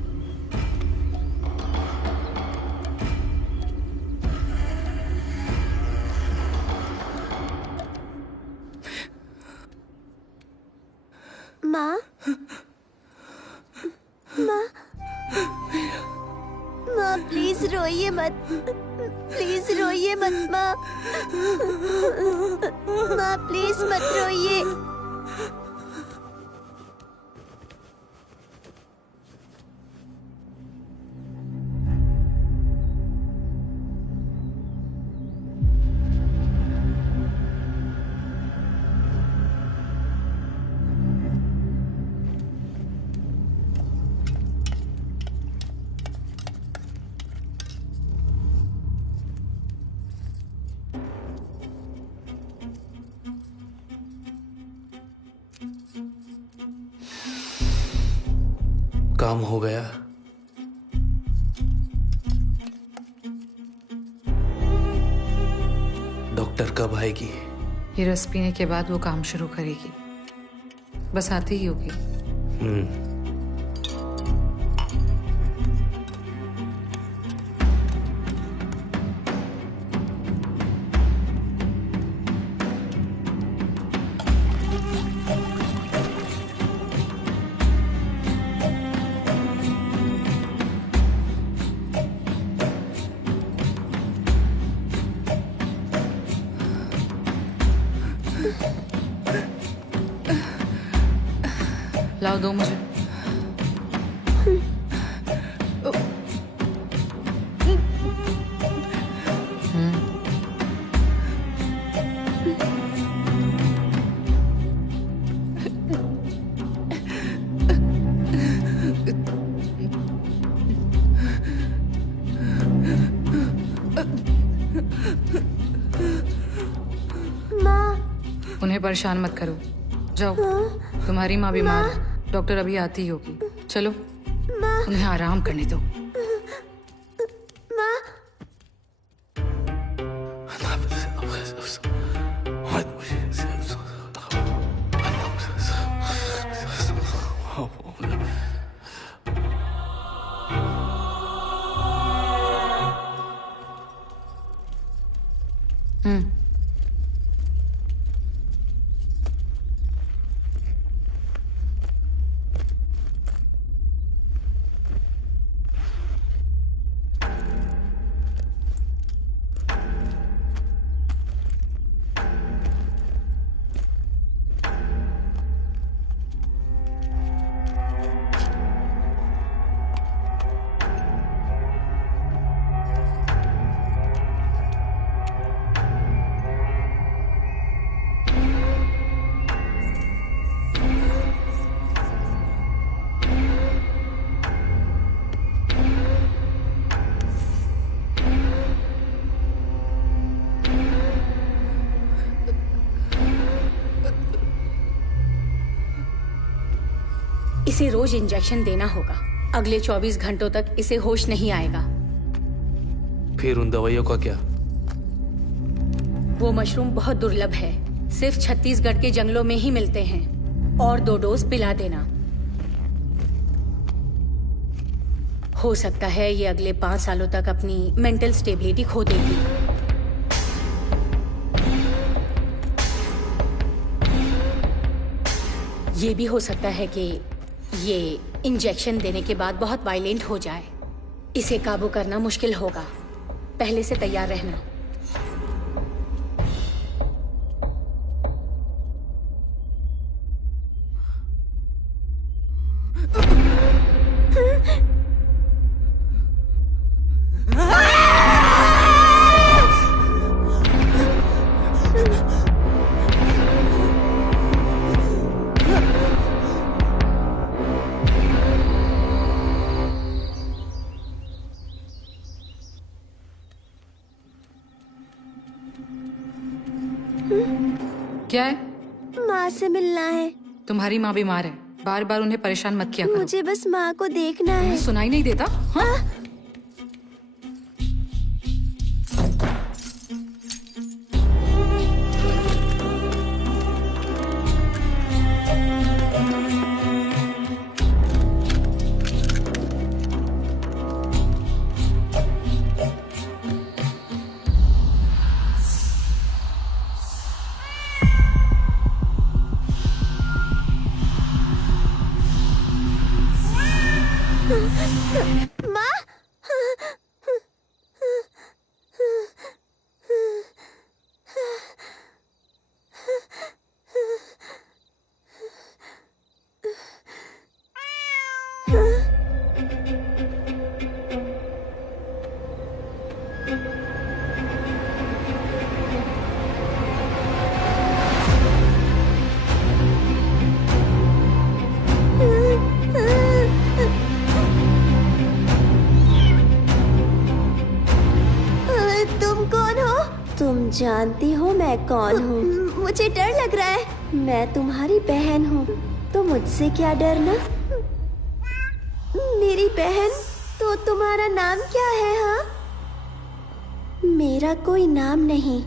माँ, माँ, माँ प्लीज रोइए मत, प्लीज रोइए मत माँ, माँ प्लीज मत रोइए। काम हो गया। डॉक्टर कब आएगी? ये रस पीने के बाद वो काम शुरू करेगी। बस आती ही होगी। लाओ दो मुझे। उन्हें परेशान मत करो, जाओ। तुम्हारी माँ बीमार है, डॉक्टर अभी आती होगी। चलो उन्हें आराम करने दो। इसे रोज इंजेक्शन देना होगा। अगले 24 घंटों तक इसे होश नहीं आएगा। फिर उन दवाइयों का क्या? वो मशरूम बहुत दुर्लभ है, सिर्फ छत्तीसगढ़ के जंगलों में ही मिलते हैं। और 2 डोज पिला देना। हो सकता है ये अगले 5 सालों तक अपनी मेंटल स्टेबिलिटी खो देगी। ये भी हो सकता है कि ये इंजेक्शन देने के बाद बहुत वायलेंट हो जाए। इसे काबू करना मुश्किल होगा। पहले से तैयार रहना। क्या है? माँ से मिलना है। तुम्हारी माँ बीमार है, बार बार उन्हें परेशान मत किया करो। मुझे बस माँ को देखना है। तुम्हें सुनाई नहीं देता? हाँ? माँ, तुम कौन हो? तुम जानती हो मैं कौन हूँ? मुझे डर लग रहा है। मैं तुम्हारी बहन हूँ, तो मुझसे क्या डरना? मेरी बहन? तो तुम्हारा नाम क्या है? हाँ, मेरा कोई नाम नहीं।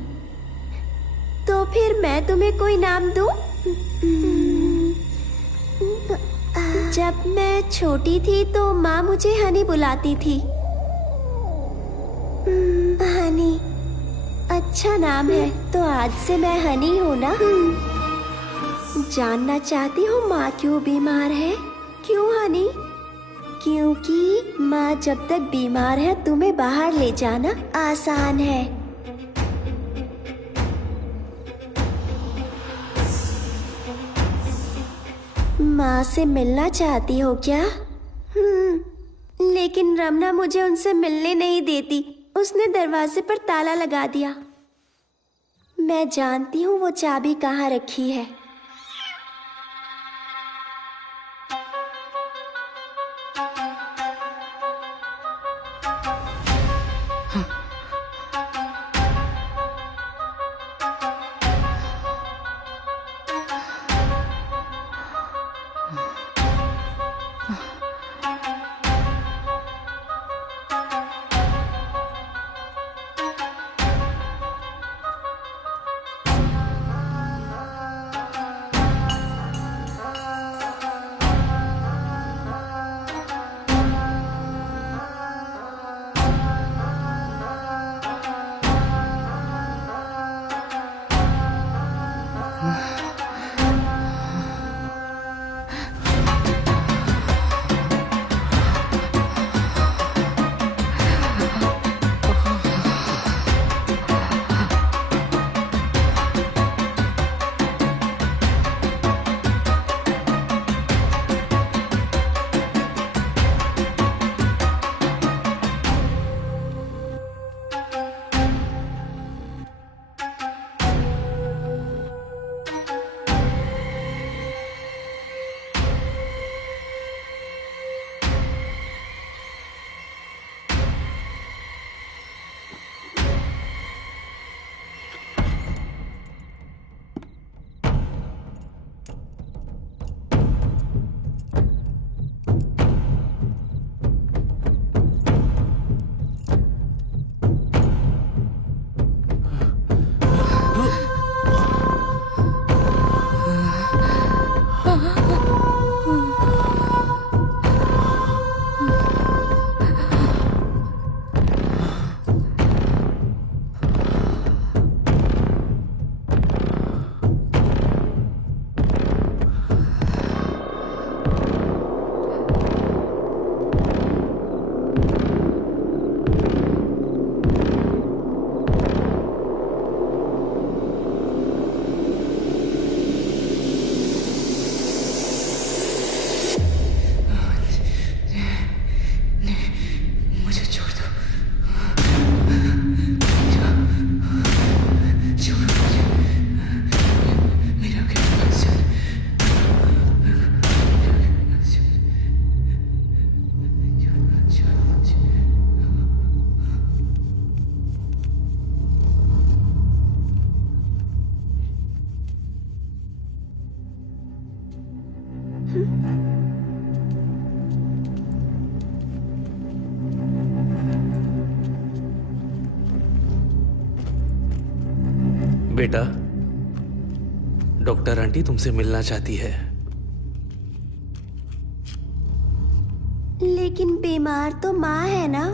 तो फिर मैं तुम्हें कोई नाम दूं? जब मैं छोटी थी तो माँ मुझे हनी बुलाती थी। हनी, अच्छा नाम है। तो आज से मैं हनी हूँ ना? जानना चाहती हो माँ क्यों बीमार है? क्यों हनी? क्योंकि माँ जब तक बीमार है तुम्हें बाहर ले जाना आसान है। माँ से मिलना चाहती हो क्या? लेकिन रमना मुझे उनसे मिलने नहीं देती। उसने दरवाजे पर ताला लगा दिया। मैं जानती हूँ वो चाबी कहाँ रखी है। बेटा, डॉक्टर आंटी तुमसे मिलना चाहती है। लेकिन बीमार तो माँ है ना।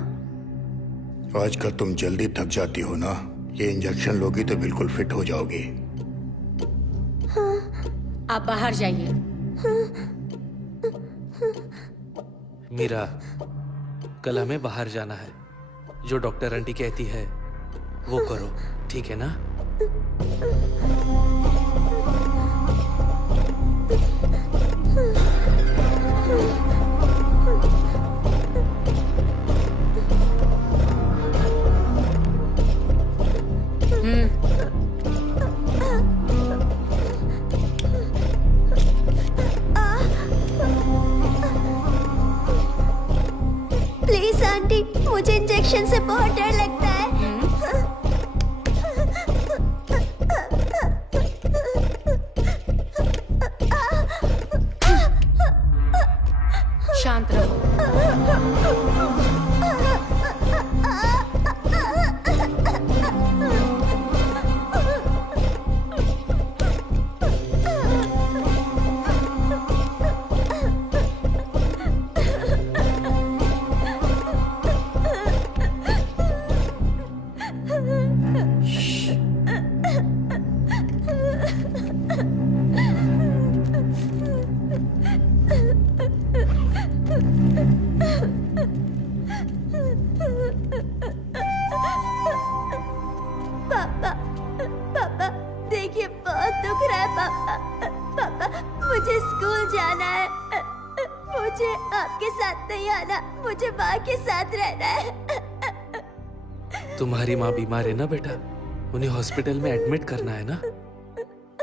आजकल तुम जल्दी थक जाती हो ना। ये इंजेक्शन लोगी तो बिल्कुल फिट हो जाओगी। आप बाहर जाइए। मीरा, कल हमें बाहर जाना है। जो डॉक्टर आंटी कहती है वो करो, ठीक है ना? प्लीज आंटी, मुझे इंजेक्शन से बहुत डर लगता है। शांत रहो। पापा, पापा, देखिए बहुत दुख रहा है पापा। पापा, मुझे स्कूल जाना है। मुझे आपके साथ नहीं आना, मुझे माँ के साथ रहना है। तुम्हारी माँ बीमार है ना बेटा, उन्हें हॉस्पिटल में एडमिट करना है ना।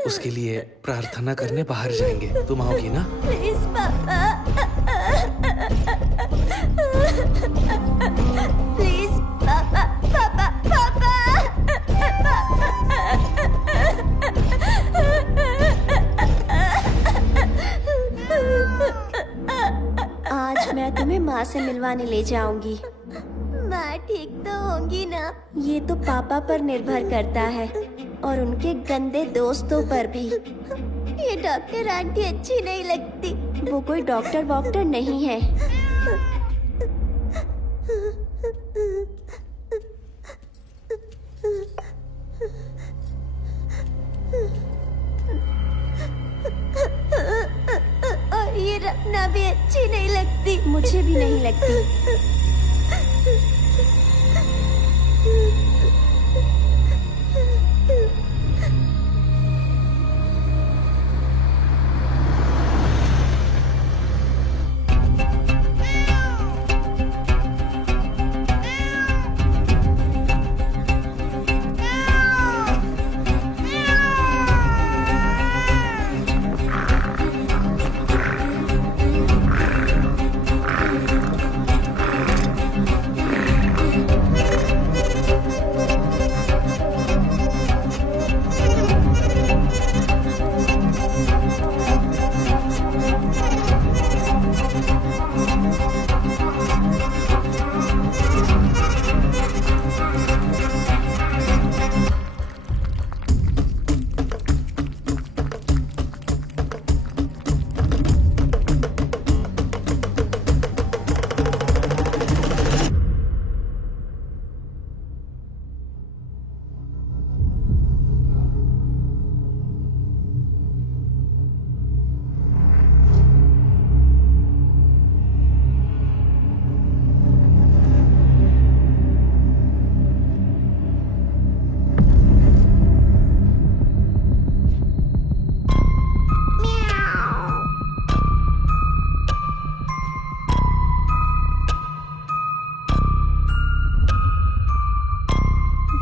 उसके लिए प्रार्थना करने बाहर जाएंगे। तुम आओगी ना? प्लीज पापा, प्लीज पापा, पापा, पापा। आज मैं तुम्हें माँ से मिलवाने ले जाऊंगी। माँ ठीक तो होंगी ना? ये तो पापा पर निर्भर करता है और उनके गंदे दोस्तों पर भी। ये डॉक्टर आंटी अच्छी नहीं लगती। वो कोई डॉक्टर वॉक्टर नहीं है। और ये रखना भी अच्छी नहीं लगती। मुझे भी नहीं लगती।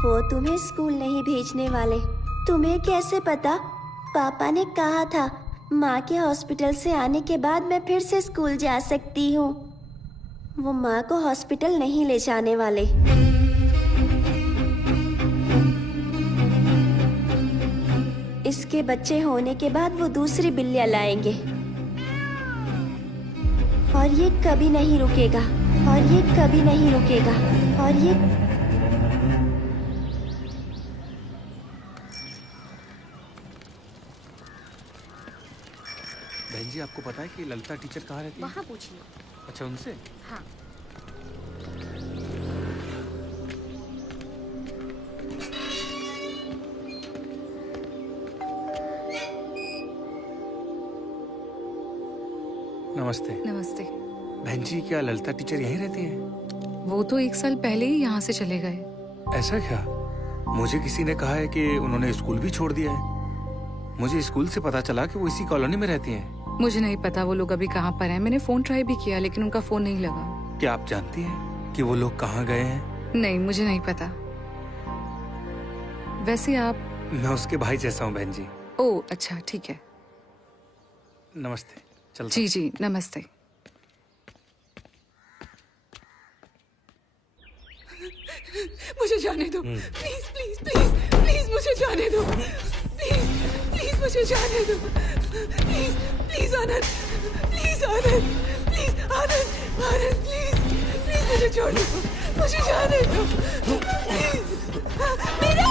वो तुम्हें स्कूल नहीं भेजने वाले। तुम्हें कैसे पता? पापा ने कहा था माँ के हॉस्पिटल से आने के बाद मैं फिर से स्कूल जा सकती हूँ। वो माँ को हॉस्पिटल नहीं ले जाने वाले। इसके बच्चे होने के बाद वो दूसरी बिल्लियाँ लाएंगे और ये कभी नहीं रुकेगा, और ये कभी नहीं रुकेगा, और ये बहन जी, आपको पता है कि ललिता टीचर कहाँ रहती है? वहाँ पूछिए। अच्छा, उनसे? हाँ। नमस्ते। नमस्ते। बहन जी, क्या ललिता टीचर यहीं रहती हैं? वो तो 1 साल पहले ही यहाँ से चले गए। ऐसा क्या? मुझे किसी ने कहा है कि उन्होंने स्कूल भी छोड़ दिया है। मुझे स्कूल से पता चला कि वो इसी कॉलोनी में रहती हैं। मुझे नहीं पता वो लोग अभी कहाँ पर हैं। मैंने फोन ट्राई भी किया लेकिन उनका फोन नहीं लगा। क्या आप जानती हैं कि वो लोग कहाँ गए हैं? नहीं, मुझे नहीं पता। वैसे आप? मैं उसके भाई जैसा हूँ बहन जी। ओह अच्छा, ठीक है। नमस्ते। चलता जी जी, नमस्ते। मुझे जाने दो, प्लीज प्लीज प्लीज प्लीज मुझे जाने दो, प्लीज प्लीज मुझे जाने दो, please please Anand, please Anand, please Anand, Anand please please मुझे छोड़ दो, मुझे जाने दो, प्लीज मीरा।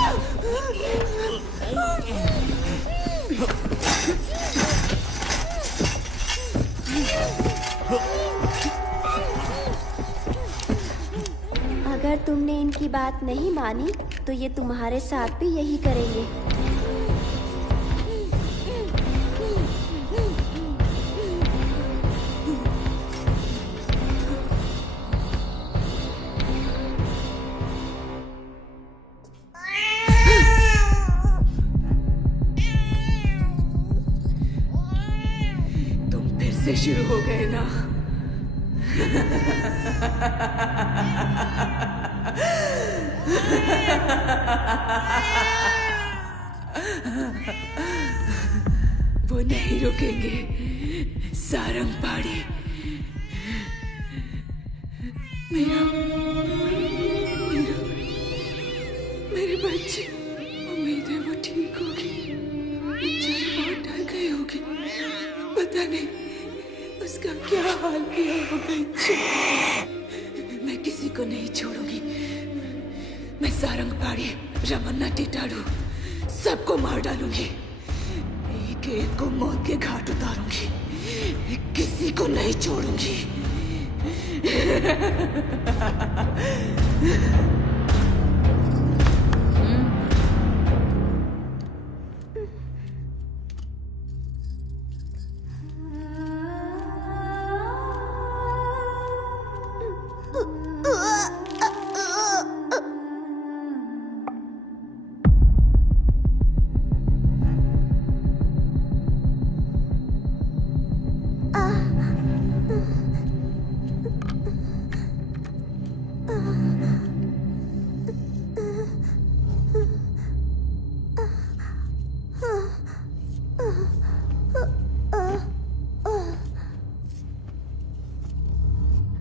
अगर तुमने इनकी बात नहीं मानी तो ये तुम्हारे साथ भी यही करेंगे। तुम फिर से शुरू हो गए ना? वो नहीं रुकेंगे, सारंग पहाड़ी। मेरा मेरे बच्चे, उम्मीद है वो ठीक होगी। बेचारी बहुत डर गई होगी, पता नहीं उसका क्या हाल किया होगा। मैं किसी को नहीं छोड़ूंगी। मैं सारंग पहाड़ी, रमन्ना टिटाड़ू सबको मार डालूंगी। एक एक को मौत के घाट उतारूंगी, किसी को नहीं छोड़ूंगी।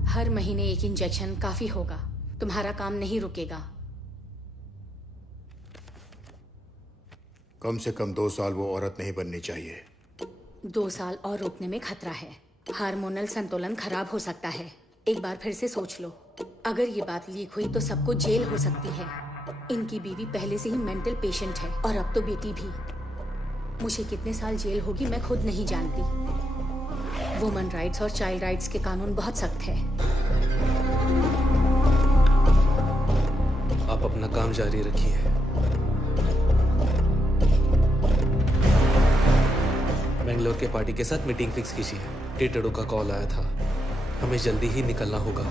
हर महीने एक इंजेक्शन काफी होगा। तुम्हारा काम नहीं रुकेगा। कम से कम 2 साल वो औरत नहीं बननी चाहिए। 2 साल और रोकने में खतरा है। हार्मोनल संतुलन खराब हो सकता है। एक बार फिर से सोच लो। अगर ये बात लीक हुई तो सबको जेल हो सकती है। इनकी बीवी पहले से ही मेंटल पेशेंट है और अब तो बेटी भी। मुझे कितने साल जेल होगी मैं खुद नहीं जानती। वुमन राइट्स और चाइल्ड राइट्स के कानून बहुत सख्त है। आप अपना काम जारी रखिए। बेंगलोर के पार्टी के साथ मीटिंग फिक्स कीजिए। टिटड़ू का कॉल आया था, हमें जल्दी ही निकलना होगा।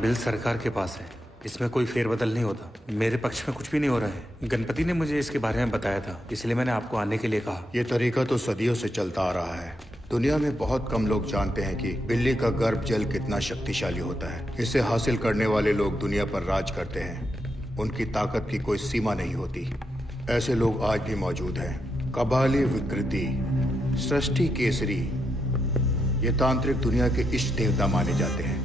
बिल सरकार के पास है, इसमें कोई फेरबदल नहीं होता। मेरे पक्ष में कुछ भी नहीं हो रहा है। गणपति ने मुझे इसके बारे में बताया था, इसलिए मैंने आपको आने के लिए कहा। ये तरीका तो सदियों से चलता आ रहा है। दुनिया में बहुत कम लोग जानते हैं कि बिल्ली का गर्भ जल कितना शक्तिशाली होता है। इसे हासिल करने वाले लोग दुनिया पर राज करते हैं। उनकी ताकत की कोई सीमा नहीं होती। ऐसे लोग आज भी मौजूद हैं। कबाली विकृति, सृष्टि केसरी, ये तांत्रिक दुनिया के इष्ट देवता माने जाते हैं।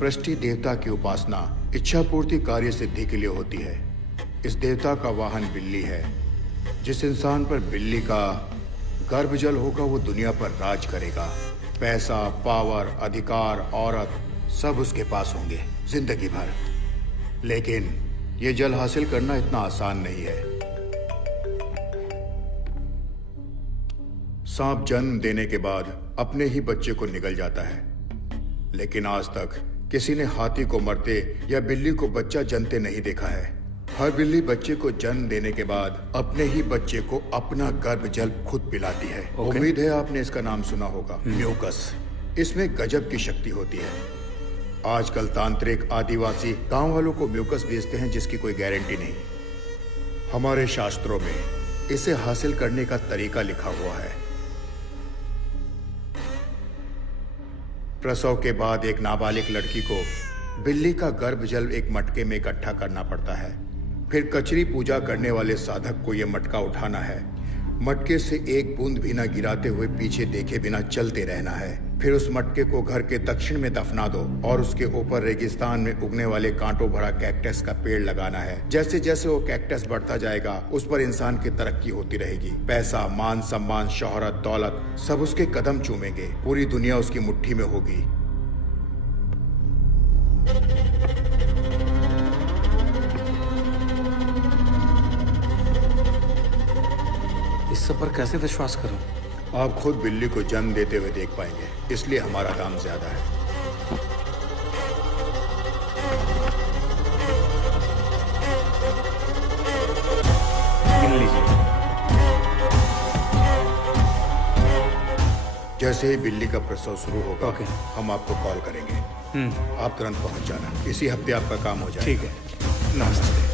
पृष्टि देवता की उपासना इच्छा पूर्ति कार्य सिद्धि के लिए होती है। इस देवता का वाहन बिल्ली है। जिस इंसान पर बिल्ली का गर्भजल होगा वो दुनिया पर राज करेगा। पैसा, पावर, अधिकार, औरत सब उसके पास होंगे जिंदगी भर। लेकिन ये जल हासिल करना इतना आसान नहीं है। सांप जन्म देने के बाद अपने ही बच्चे को निगल जाता है, लेकिन आज तक किसी ने हाथी को मरते या बिल्ली को बच्चा जनते नहीं देखा है। हर बिल्ली बच्चे को जन्म देने के बाद अपने ही बच्चे को अपना गर्भ जल खुद पिलाती है। उम्मीद है आपने इसका नाम सुना होगा, म्यूकस। इसमें गजब की शक्ति होती है। आजकल तांत्रिक आदिवासी गांव वालों को म्यूकस बेचते हैं जिसकी कोई गारंटी नहीं। हमारे शास्त्रों में इसे हासिल करने का तरीका लिखा हुआ है। प्रसव के बाद एक नाबालिग लड़की को बिल्ली का गर्भ जल एक मटके में इकट्ठा करना पड़ता है। फिर कचरी पूजा करने वाले साधक को यह मटका उठाना है। मटके से एक बूंद भी न गिराते हुए पीछे देखे बिना चलते रहना है। फिर उस मटके को घर के दक्षिण में दफना दो और उसके ऊपर रेगिस्तान में उगने वाले कांटों भरा कैक्टस का पेड़ लगाना है। जैसे जैसे वो कैक्टस बढ़ता जाएगा उस पर इंसान की तरक्की होती रहेगी। पैसा, मान सम्मान, शोहरत, दौलत सब उसके कदम चूमेंगे। पूरी दुनिया उसकी मुट्ठी में होगी। इस सब पर कैसे विश्वास करूं? आप खुद बिल्ली को जन्म देते हुए देख पाएंगे, इसलिए हमारा दाम ज्यादा है। जैसे ही बिल्ली का प्रसव शुरू होगा हम आपको कॉल करेंगे। आप तुरंत पहुंच जाना। इसी हफ्ते आपका काम हो जाएगा। ठीक है, नमस्ते।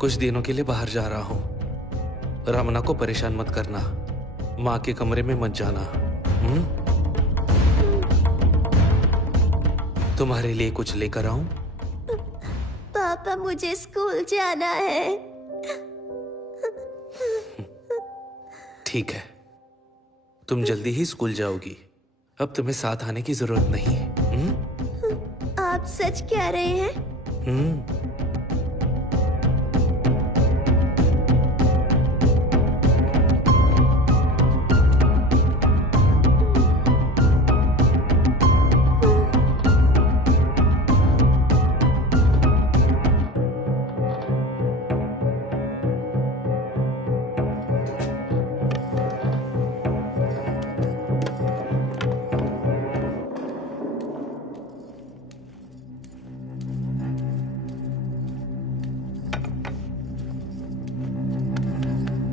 कुछ दिनों के लिए बाहर जा रहा हूँ। रमना को परेशान मत करना। माँ के कमरे में मत जाना। तुम्हारे लिए कुछ लेकर आऊं? पापा मुझे स्कूल जाना है। ठीक है, तुम जल्दी ही स्कूल जाओगी। अब तुम्हें साथ आने की जरूरत नहीं है। आप सच कह रहे हैं?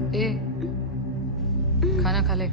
ए, खाना खा ले।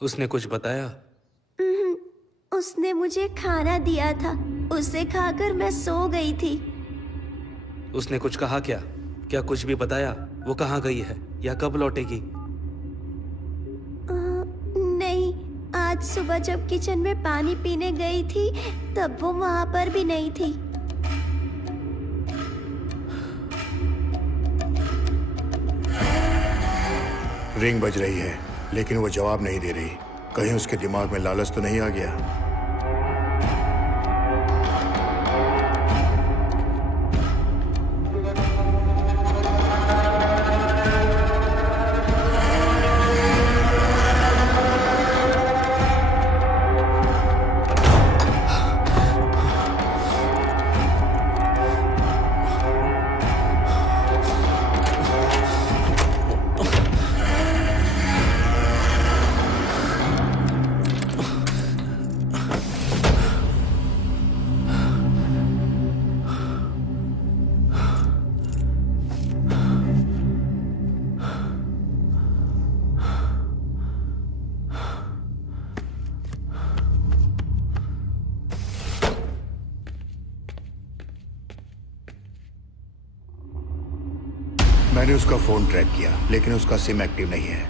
उसने कुछ बताया? उसने मुझे खाना दिया था, उसे खाकर मैं सो गई थी। उसने कुछ कहा क्या? क्या कुछ भी बताया? वो कहाँ गई है या कब लौटेगी? नहीं, आज सुबह जब किचन में पानी पीने गई थी तब वो वहां पर भी नहीं थी। रिंग बज रही है लेकिन वो जवाब नहीं दे रही। कहीं उसके दिमाग में लालच तो नहीं आ गया? मैंने उसका फोन ट्रैक किया लेकिन उसका सिम एक्टिव नहीं है।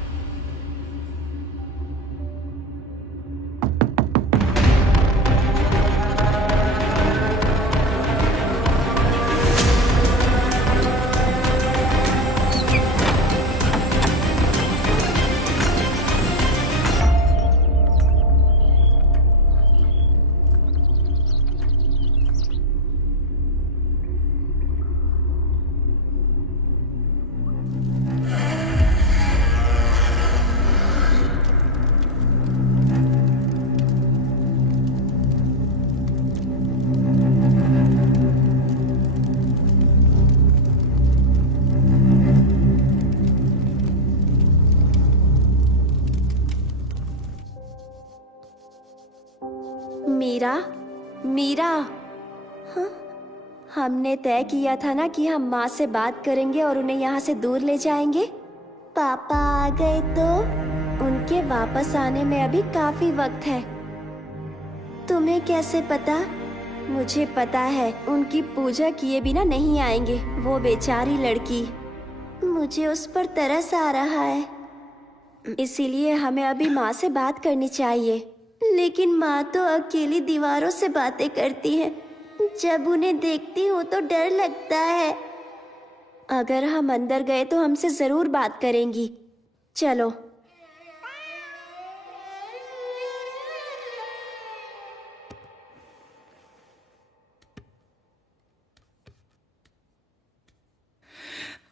मीरा, हाँ? हमने तय किया था ना कि हम माँ से बात करेंगे और उन्हें यहाँ से दूर ले जाएंगे। पापा आ गए तो उनके वापस आने में अभी काफी वक्त है। तुम्हें कैसे पता? मुझे पता है उनकी पूजा किए बिना नहीं आएंगे। वो बेचारी लड़की, मुझे उस पर तरस आ रहा है। इसीलिए हमें अभी माँ से बात करनी चाहिए। लेकिन माँ तो अकेली दीवारों से बातें करती है। जब उन्हें देखती हूँ तो डर लगता है। अगर हम अंदर गए तो हमसे जरूर बात करेंगी। चलो।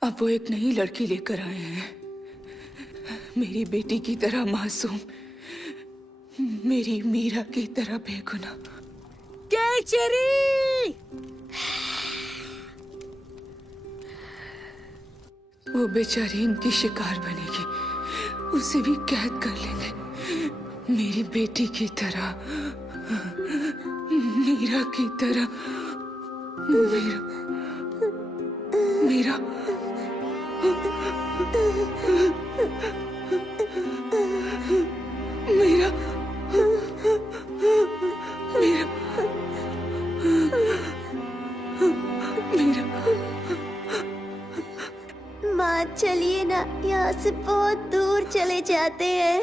अब वो एक नई लड़की लेकर आए हैं, मेरी बेटी की तरह मासूम, मेरी मीरा की तरह बेगुनाह। केचरी! वो बेचारी इनकी शिकार बनेगी, उसे भी कैद कर लेंगे, मेरी बेटी की तरह, मीरा की तरह। मीरा, मीरा, मीरा, मीरा, मीरा। माँ चलिए ना, यहाँ से बहुत दूर चले जाते हैं।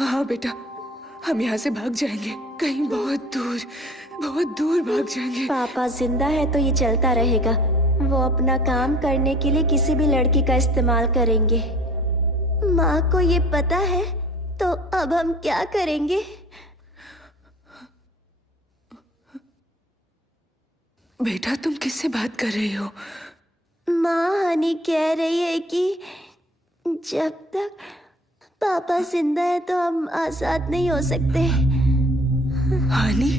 हाँ बेटा, हम यहाँ से भाग जाएंगे, कहीं बहुत दूर भाग जाएंगे। पापा जिंदा है तो ये चलता रहेगा। वो अपना काम करने के लिए किसी भी लड़की का इस्तेमाल करेंगे। माँ को ये पता है तो अब हम क्या करेंगे? बेटा तुम किससे बात कर रही हो? माँ हनी कह रही है कि जब तक पापा जिंदा है तो हम आजाद नहीं हो सकते। हानी?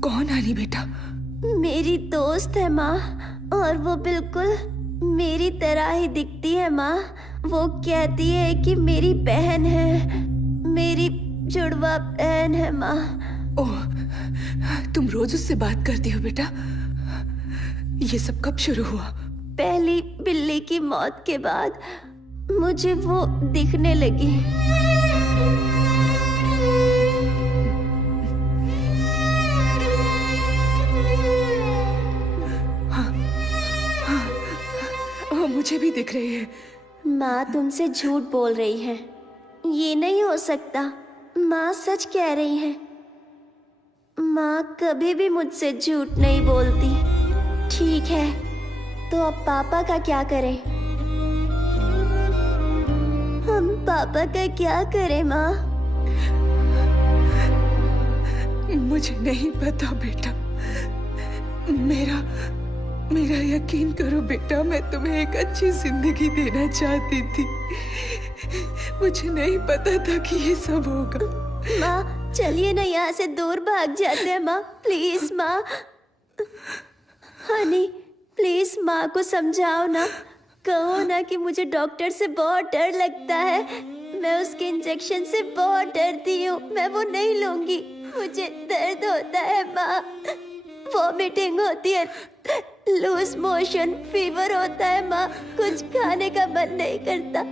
कौन हानी बेटा? मेरी दोस्त है माँ, और वो बिल्कुल मेरी तरह ही दिखती है माँ। वो कहती है कि मेरी बहन है, मेरी जुड़वा बहन है माँ। ओह, तुम रोज उससे बात करती हो बेटा? ये सब कब शुरू हुआ? पहली बिल्ली की मौत के बाद मुझे वो दिखने लगी। मुझे भी दिख रही है। माँ तुमसे झूठ बोल रही है, ये नहीं हो सकता। माँ सच कह रही है। माँ कभी भी मुझसे झूठ नहीं बोलती। ठीक है, तो अब पापा का क्या करें? हम पापा का क्या करें माँ? मुझे नहीं पता बेटा। मेरा यकीन करो बेटा, मैं तुम्हें एक अच्छी जिंदगी देना चाहती थी। मुझे नहीं पता था कि ये सब होगा। माँ चलिए ना, यहाँ से दूर भाग जाते हैं माँ। प्लीज माँ। हनी प्लीज माँ को समझाओ ना। कहो ना कि मुझे डॉक्टर से बहुत डर लगता है। मैं उसके इंजेक्शन से बहुत डरती हूँ। मैं वो नहीं लूंगी। मुझे दर्द होता है माँ, वॉमिटिंग होती है, लूज मोशन, फीवर होता है माँ। कुछ खाने का मन नहीं करता।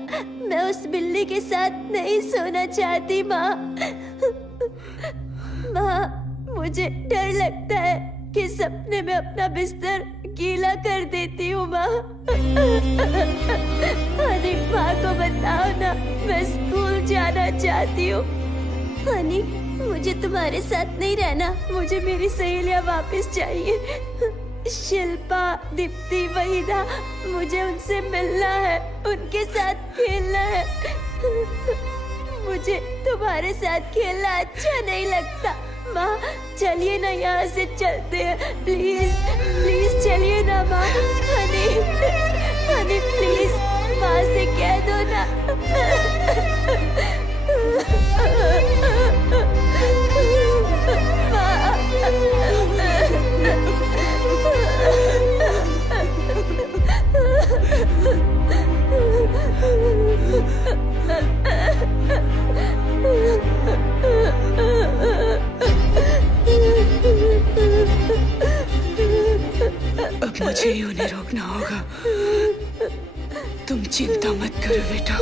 मैं उस बिल्ली के साथ नहीं सोना चाहती माँ। माँ मुझे डर लगता है कि सपने में अपना बिस्तर गीला कर देती हूँ माँ। हनी माँ को बताओ ना, मैं स्कूल जाना चाहती हूँ। हनी मुझे तुम्हारे साथ नहीं रहना। मुझे मेरी सहेलियाँ वापस चाहिए। शिल्पा, दीप्ति, वहीदा, मुझे उनसे मिलना है, उनके साथ खेलना है। मुझे तुम्हारे साथ खेलना अच्छा नहीं लगता। माँ चलिए ना, यहाँ से चलते हैं। प्लीज प्लीज चलिए ना माँ। हनी हनी प्लीज माँ से कह दो ना। अब मुझे ही उन्हें रोकना होगा। तुम चिंता मत करो बेटा।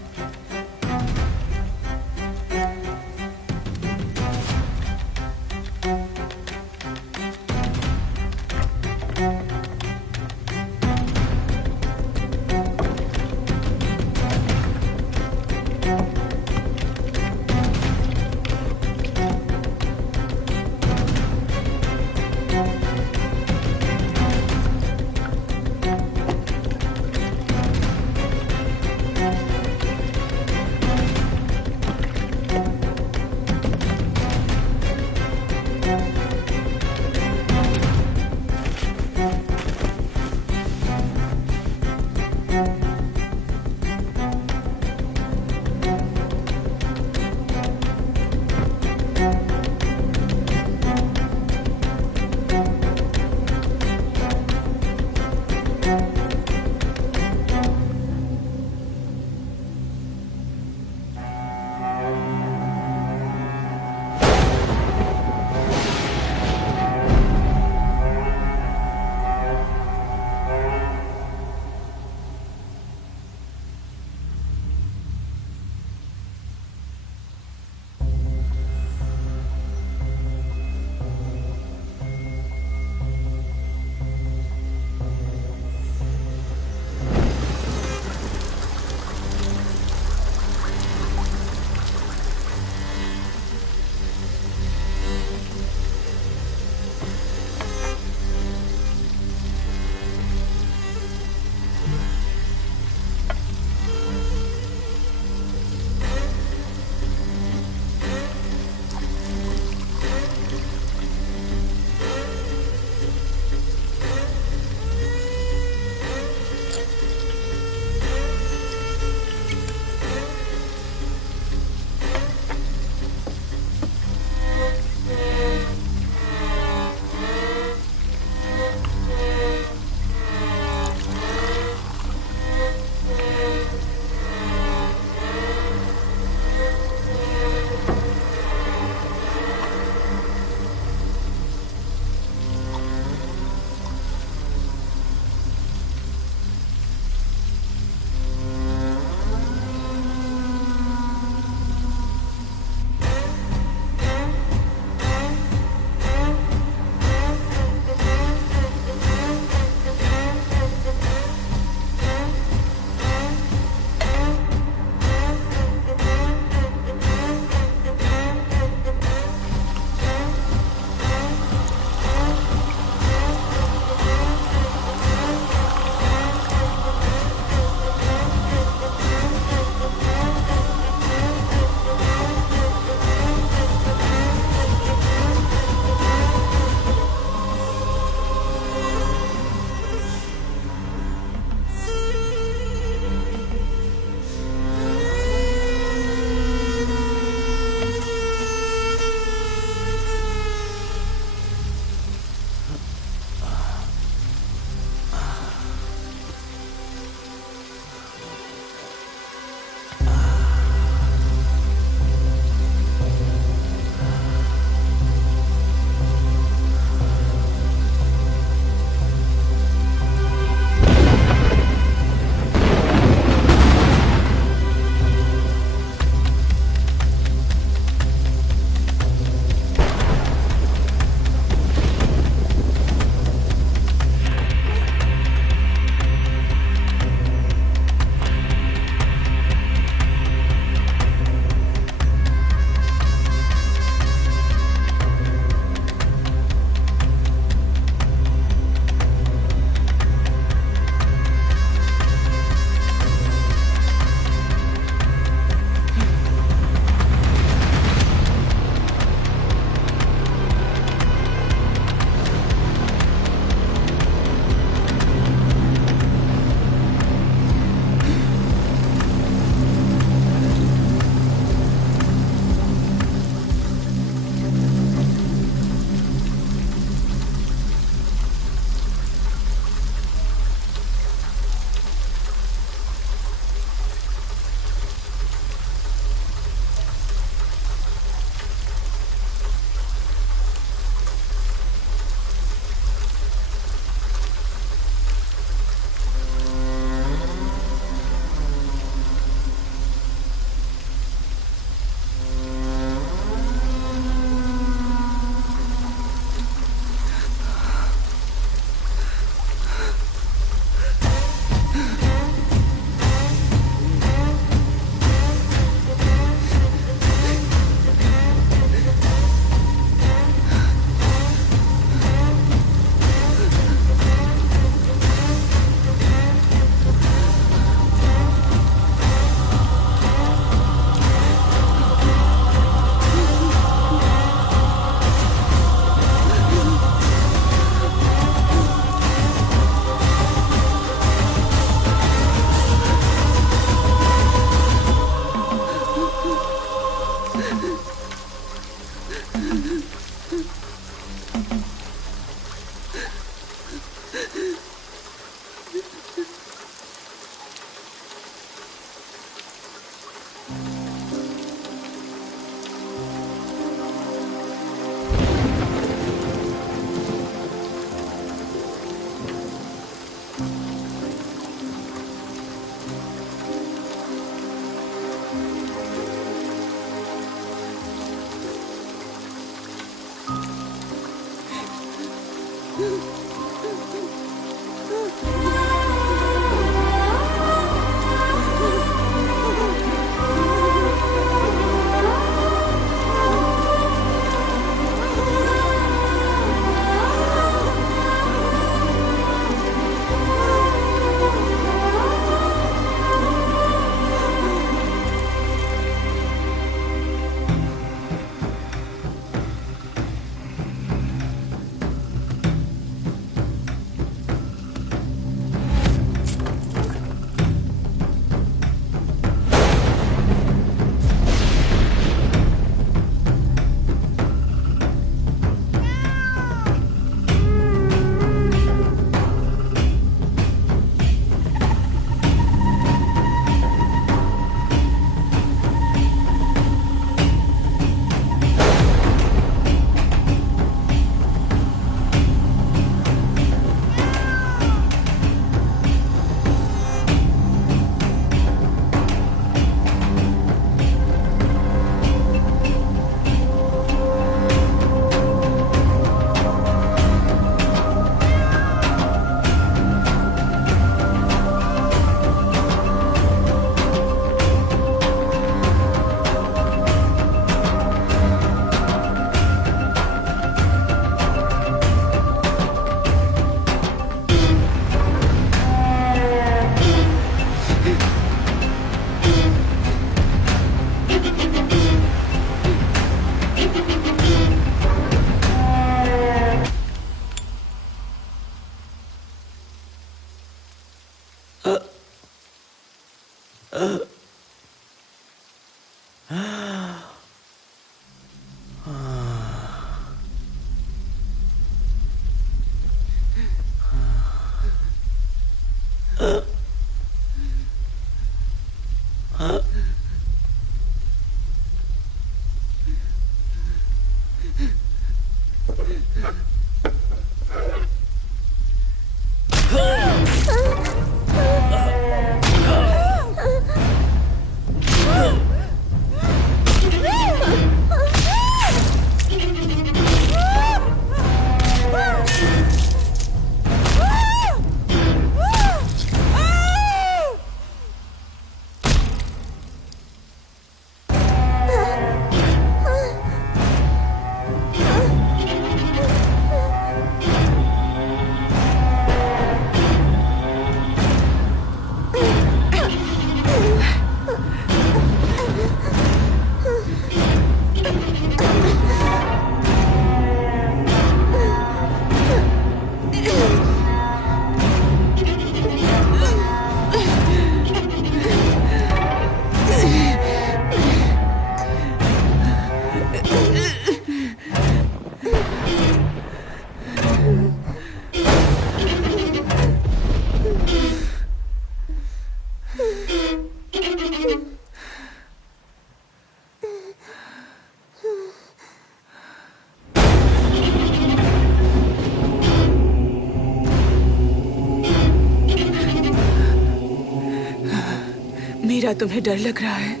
मीरा, तुम्हें डर लग रहा है?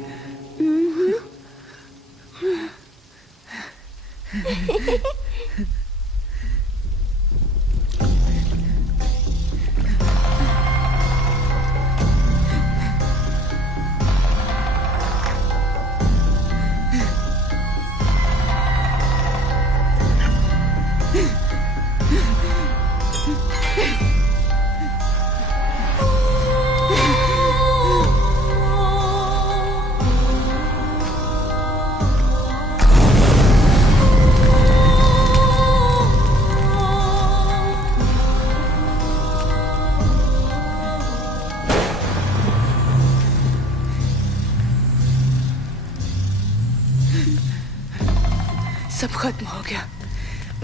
सब खत्म हो गया।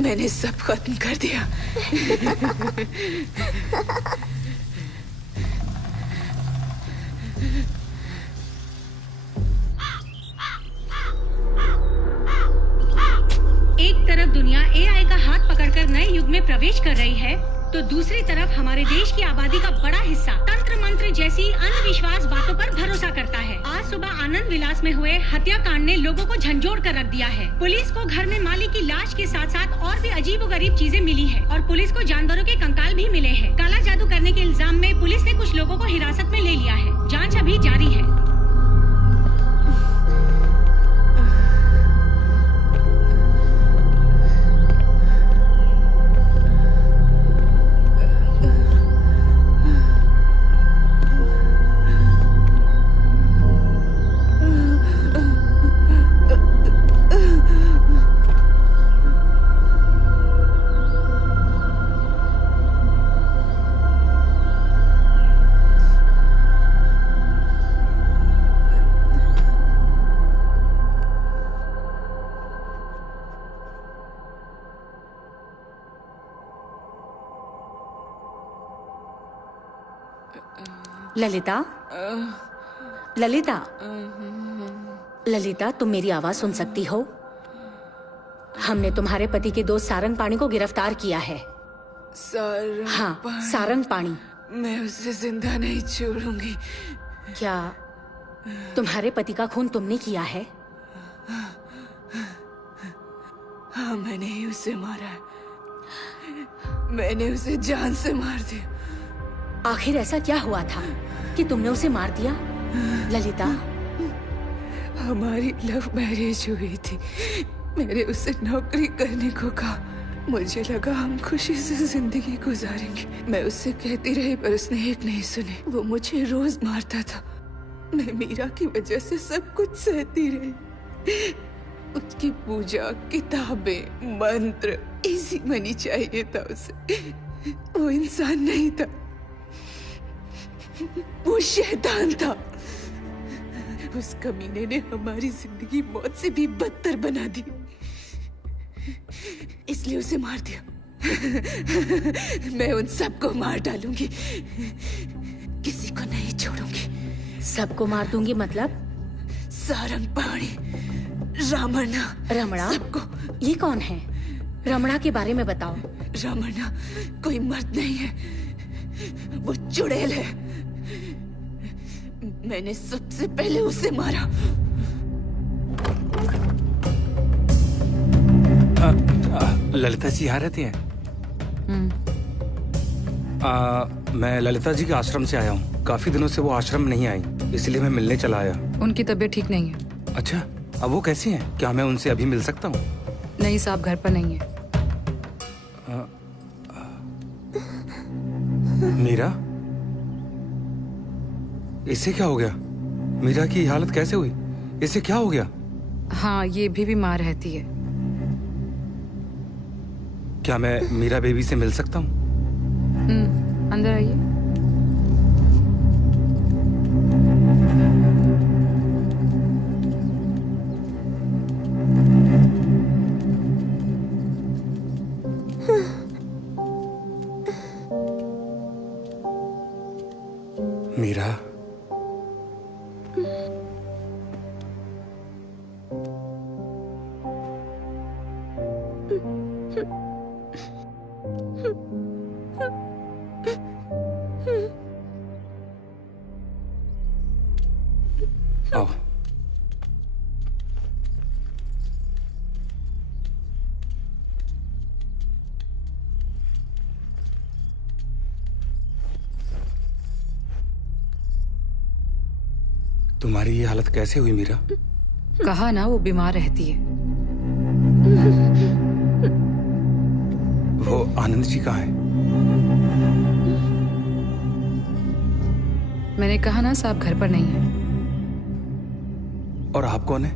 मैंने सब खत्म कर दिया। दुनिया एआई का हाथ पकड़कर नए युग में प्रवेश कर रही है, तो दूसरी तरफ हमारे देश की आबादी का बड़ा हिस्सा तंत्र मंत्र जैसी अंधविश्वास बातों पर भरोसा करता है। आज सुबह आनंद विलास में हुए हत्याकांड ने लोगों को झंझोड़ कर रख दिया है। पुलिस को घर में मालिक की लाश के साथ साथ और भी अजीबोगरीब चीजें मिली है और पुलिस को जानवरों के कंकाल भी मिले हैं। काला जादू करने के इल्जाम में पुलिस ने कुछ लोगों को हिरासत में ले लिया है। जाँच अभी जारी है। ललिता, ललिता, ललिता, तुम मेरी आवाज सुन सकती हो? हमने तुम्हारे पति के दोस्त सारंग पाणी को गिरफ्तार किया है। हाँ, सारंग पाणी। मैं उसे जिंदा नहीं छोड़ूंगी। क्या तुम्हारे पति का खून तुमने किया है? हाँ, मैंने ही उसे मारा है। मैंने उसे जान से मार दिया। आखिर ऐसा क्या हुआ था कि तुमने उसे मार दिया? ललिता, हमारी लव मैरिज हुई थी। मैंने उसे नौकरी करने को कहा। मुझे लगा हम खुशी से जिंदगी गुजारेंगे। मैं उससे कहती रही पर उसने एक नहीं सुनी। वो मुझे रोज मारता था। मैं मीरा की वजह से सब कुछ सहती रही। उसकी पूजा, किताबें, मंत्र, इजी मनी चाहिए था उसे। वो इंसान नहीं था, वो शैतान था। उस कमीने ने हमारी जिंदगी मौत से भी बदतर बना दी, इसलिए उसे मार दिया। मैं उन सबको मार डालूंगी, किसी को नहीं छोड़ूंगी। सबको मार दूंगी मतलब? सारंग पाणी, रमणा, रमणा? सबको। ये कौन है? रमणा के बारे में बताओ। रमणा कोई मर्द नहीं है, वो चुड़ैल है। मैंने सबसे पहले उसे मारा। ललिता जी यहाँ रहती हैं? मैं ललिता जी के आश्रम से आया हूँ। काफी दिनों से वो आश्रम नहीं आई, इसलिए मैं मिलने चला आया। उनकी तबीयत ठीक नहीं है। अच्छा, अब वो कैसी हैं? क्या मैं उनसे अभी मिल सकता हूँ? नहीं साहब, घर पर नहीं है। मीरा, इससे क्या हो गया? मीरा की हालत कैसे हुई? इससे क्या हो गया? हाँ, ये भी बीमार रहती है। क्या मैं मीरा बेबी से मिल सकता हूँ? अंदर आइए। मीरा, आओ। तुम्हारी ये हालत कैसे हुई मीरा? कहा ना, वो बीमार रहती है। वो आनंद जी कहाँ हैं? मैंने कहा ना साहब, घर पर नहीं है। और आप कौन है?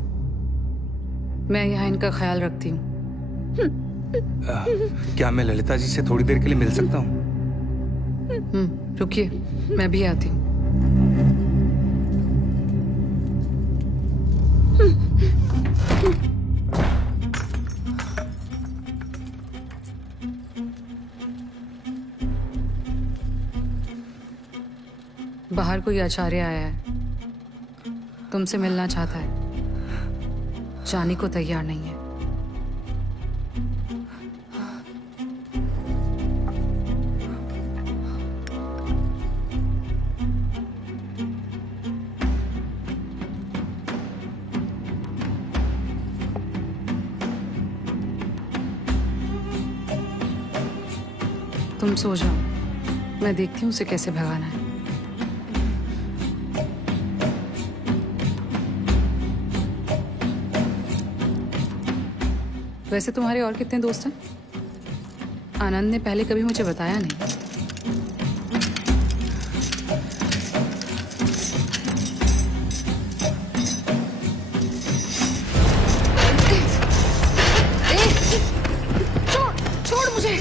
मैं यहाँ इनका ख्याल रखती हूँ। क्या मैं ललिता जी से थोड़ी देर के लिए मिल सकता हूँ? रुकिए, मैं भी आती हूँ। बाहर कोई आचार्य आया है, तुमसे मिलना चाहता है, जाने को तैयार नहीं है। तुम सो जाओ, मैं देखती हूँ उसे कैसे भगाना है। वैसे तुम्हारे और कितने दोस्त हैं? आनंद ने पहले कभी मुझे बताया नहीं। छोड़ मुझे,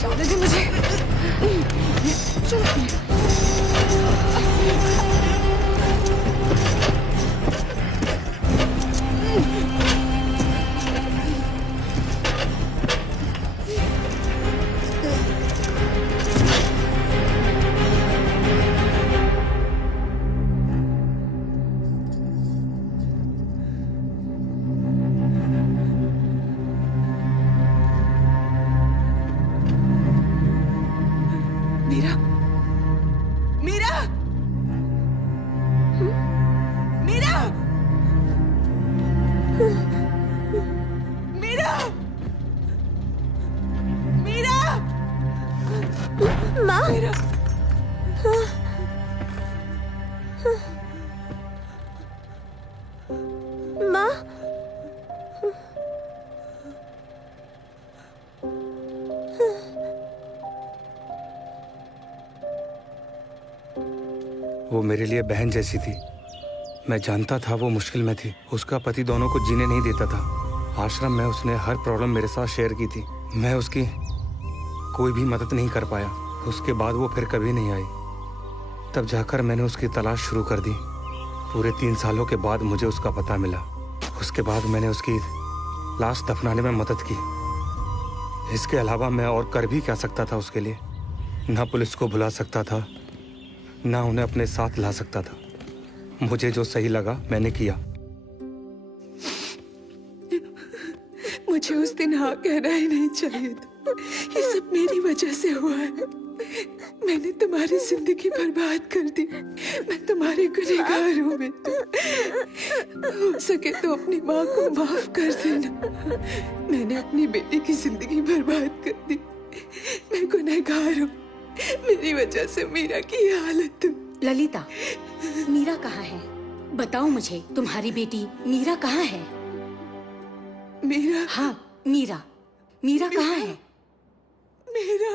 छोड़ दे मुझे। मीरा, मीरा, मीरा, मीरा, मीरा, माँ, मीरा। माँ, वो मेरे लिए बहन जैसी थी। मैं जानता था वो मुश्किल में थी। उसका पति दोनों को जीने नहीं देता था। आश्रम में उसने हर प्रॉब्लम मेरे साथ शेयर की थी। मैं उसकी कोई भी मदद नहीं कर पाया। उसके बाद वो फिर कभी नहीं आई। तब जाकर मैंने उसकी तलाश शुरू कर दी। पूरे 3 सालों के बाद मुझे उसका पता मिला। उसके बाद मैंने उसकी लाश दफनाने में मदद की। इसके अलावा मैं और कर भी क्या सकता था उसके लिए? ना पुलिस को बुला सकता था, ना उन्हें अपने साथ ला सकता था। मुझे जो सही लगा मैंने किया। मुझे उस दिन हाँ कहना ही नहीं चाहिए था। ये सब मेरी वजह से हुआ है। मैंने तुम्हारी जिंदगी बर्बाद कर दी। मैं तुम्हारे गुनहगार हूँ बेटा। हो सके तो अपनी माँ को माफ कर देना। मैंने अपनी बेटी की जिंदगी बर्बाद कर दी। मैं गुनहगार हूँ। मेरी वजह से मीरा की ये हालत हुई। ललिता, मीरा कहाँ है? बताओ मुझे, तुम्हारी बेटी मीरा कहाँ है? मीरा? हाँ, मीरा। मीरा कहाँ है? मीरा,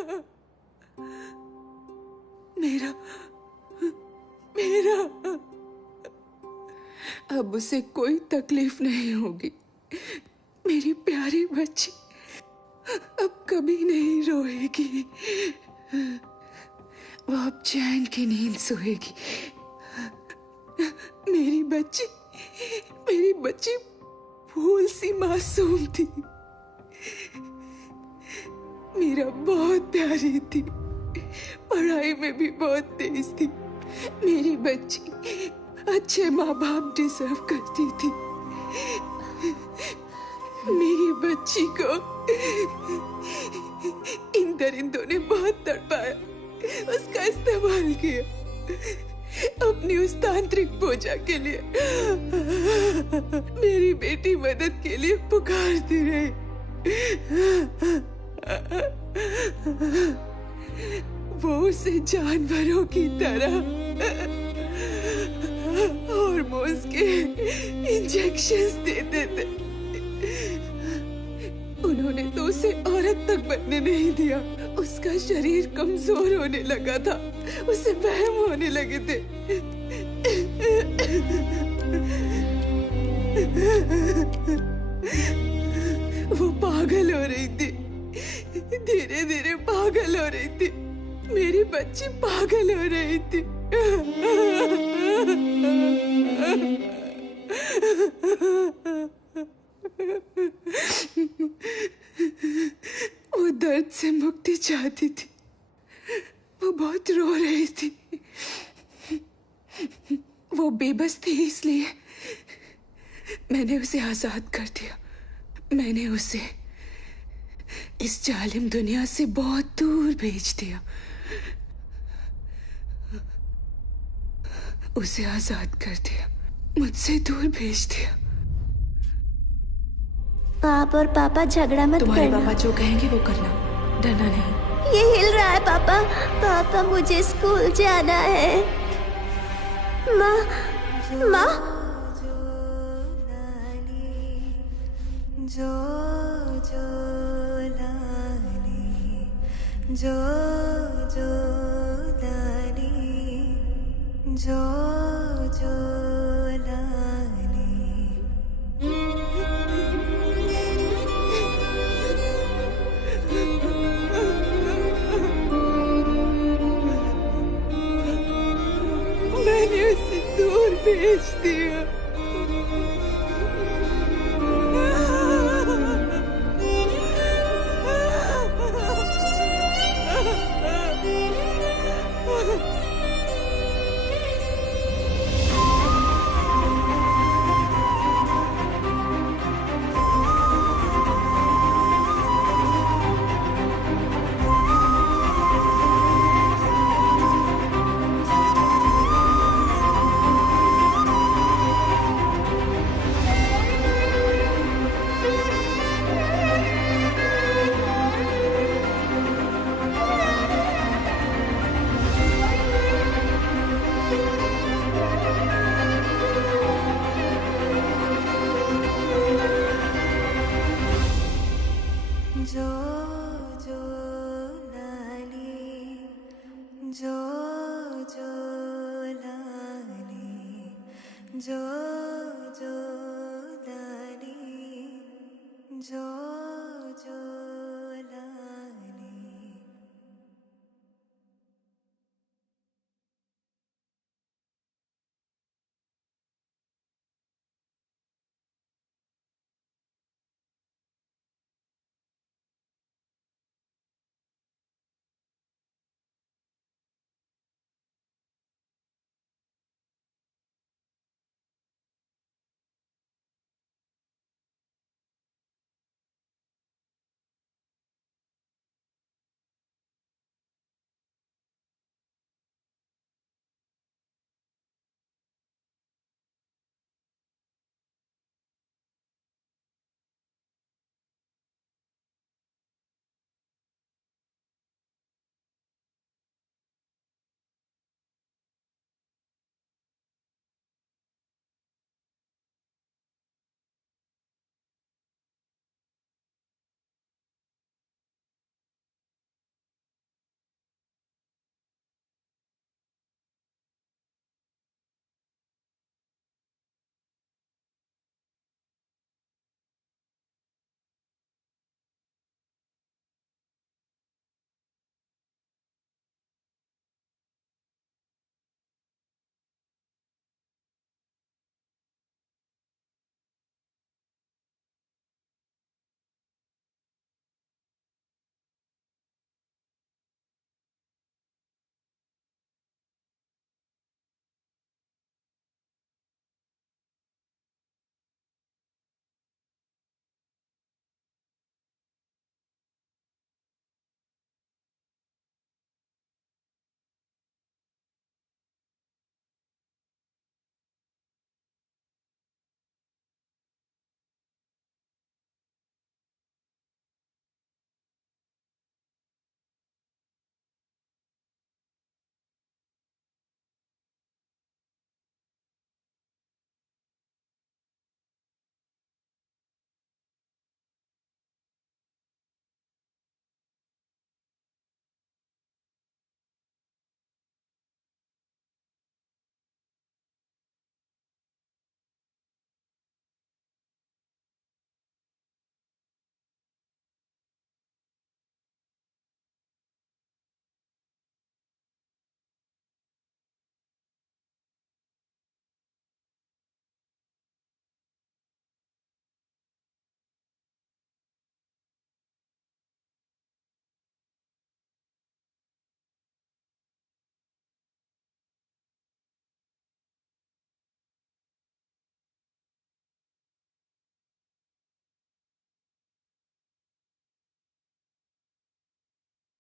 मीरा, मीरा। अब उसे कोई तकलीफ नहीं होगी। मेरी प्यारी बच्ची अब कभी नहीं रोएगी। वो अब चैन की नींद सोएगी। मेरी बच्ची फूल सी मासूम थी। मीरा बहुत प्यारी थी। पढ़ाई में भी बहुत तेज थी। मेरी बच्ची अच्छे माँ बाप डिजर्व करती थी। मेरी बच्ची को इन दरिंदों ने बहुत तड़पाया, उसका इस्तेमाल किया अपनी उस तांत्रिक पूजा के लिए। मेरी बेटी मदद के लिए पुकारती रही। वो उसे जानवरों की तरह हार्मोन्स के इंजेक्शंस देते थे। उन्होंने तो उसे औरत तक बनने नहीं दिया। उसका शरीर कमजोर होने लगा था। उसे वहम होने लगे थे। वो पागल हो रही थी। धीरे धीरे पागल हो रही थी। मेरी बच्ची पागल हो रही थी। वो दर्द से मुक्ति चाहती थी। वो बहुत रो रही थी। वो बेबस थी, इसलिए मैंने उसे आजाद कर दिया। मैंने उसे इस जालिम दुनिया से बहुत दूर भेज दिया। उसे आजाद कर दिया, मुझसे दूर भेज दिया। आप और पापा झगड़ा मत तुम्हारे करना। पापा जो कहेंगे वो करना, डरना नहीं। ये हिल रहा है पापा। पापा मुझे स्कूल जाना है। माँ माँ जो जो लाली जो जो लाली जो जो लाली। मैंने उसे दूर भेज दिया।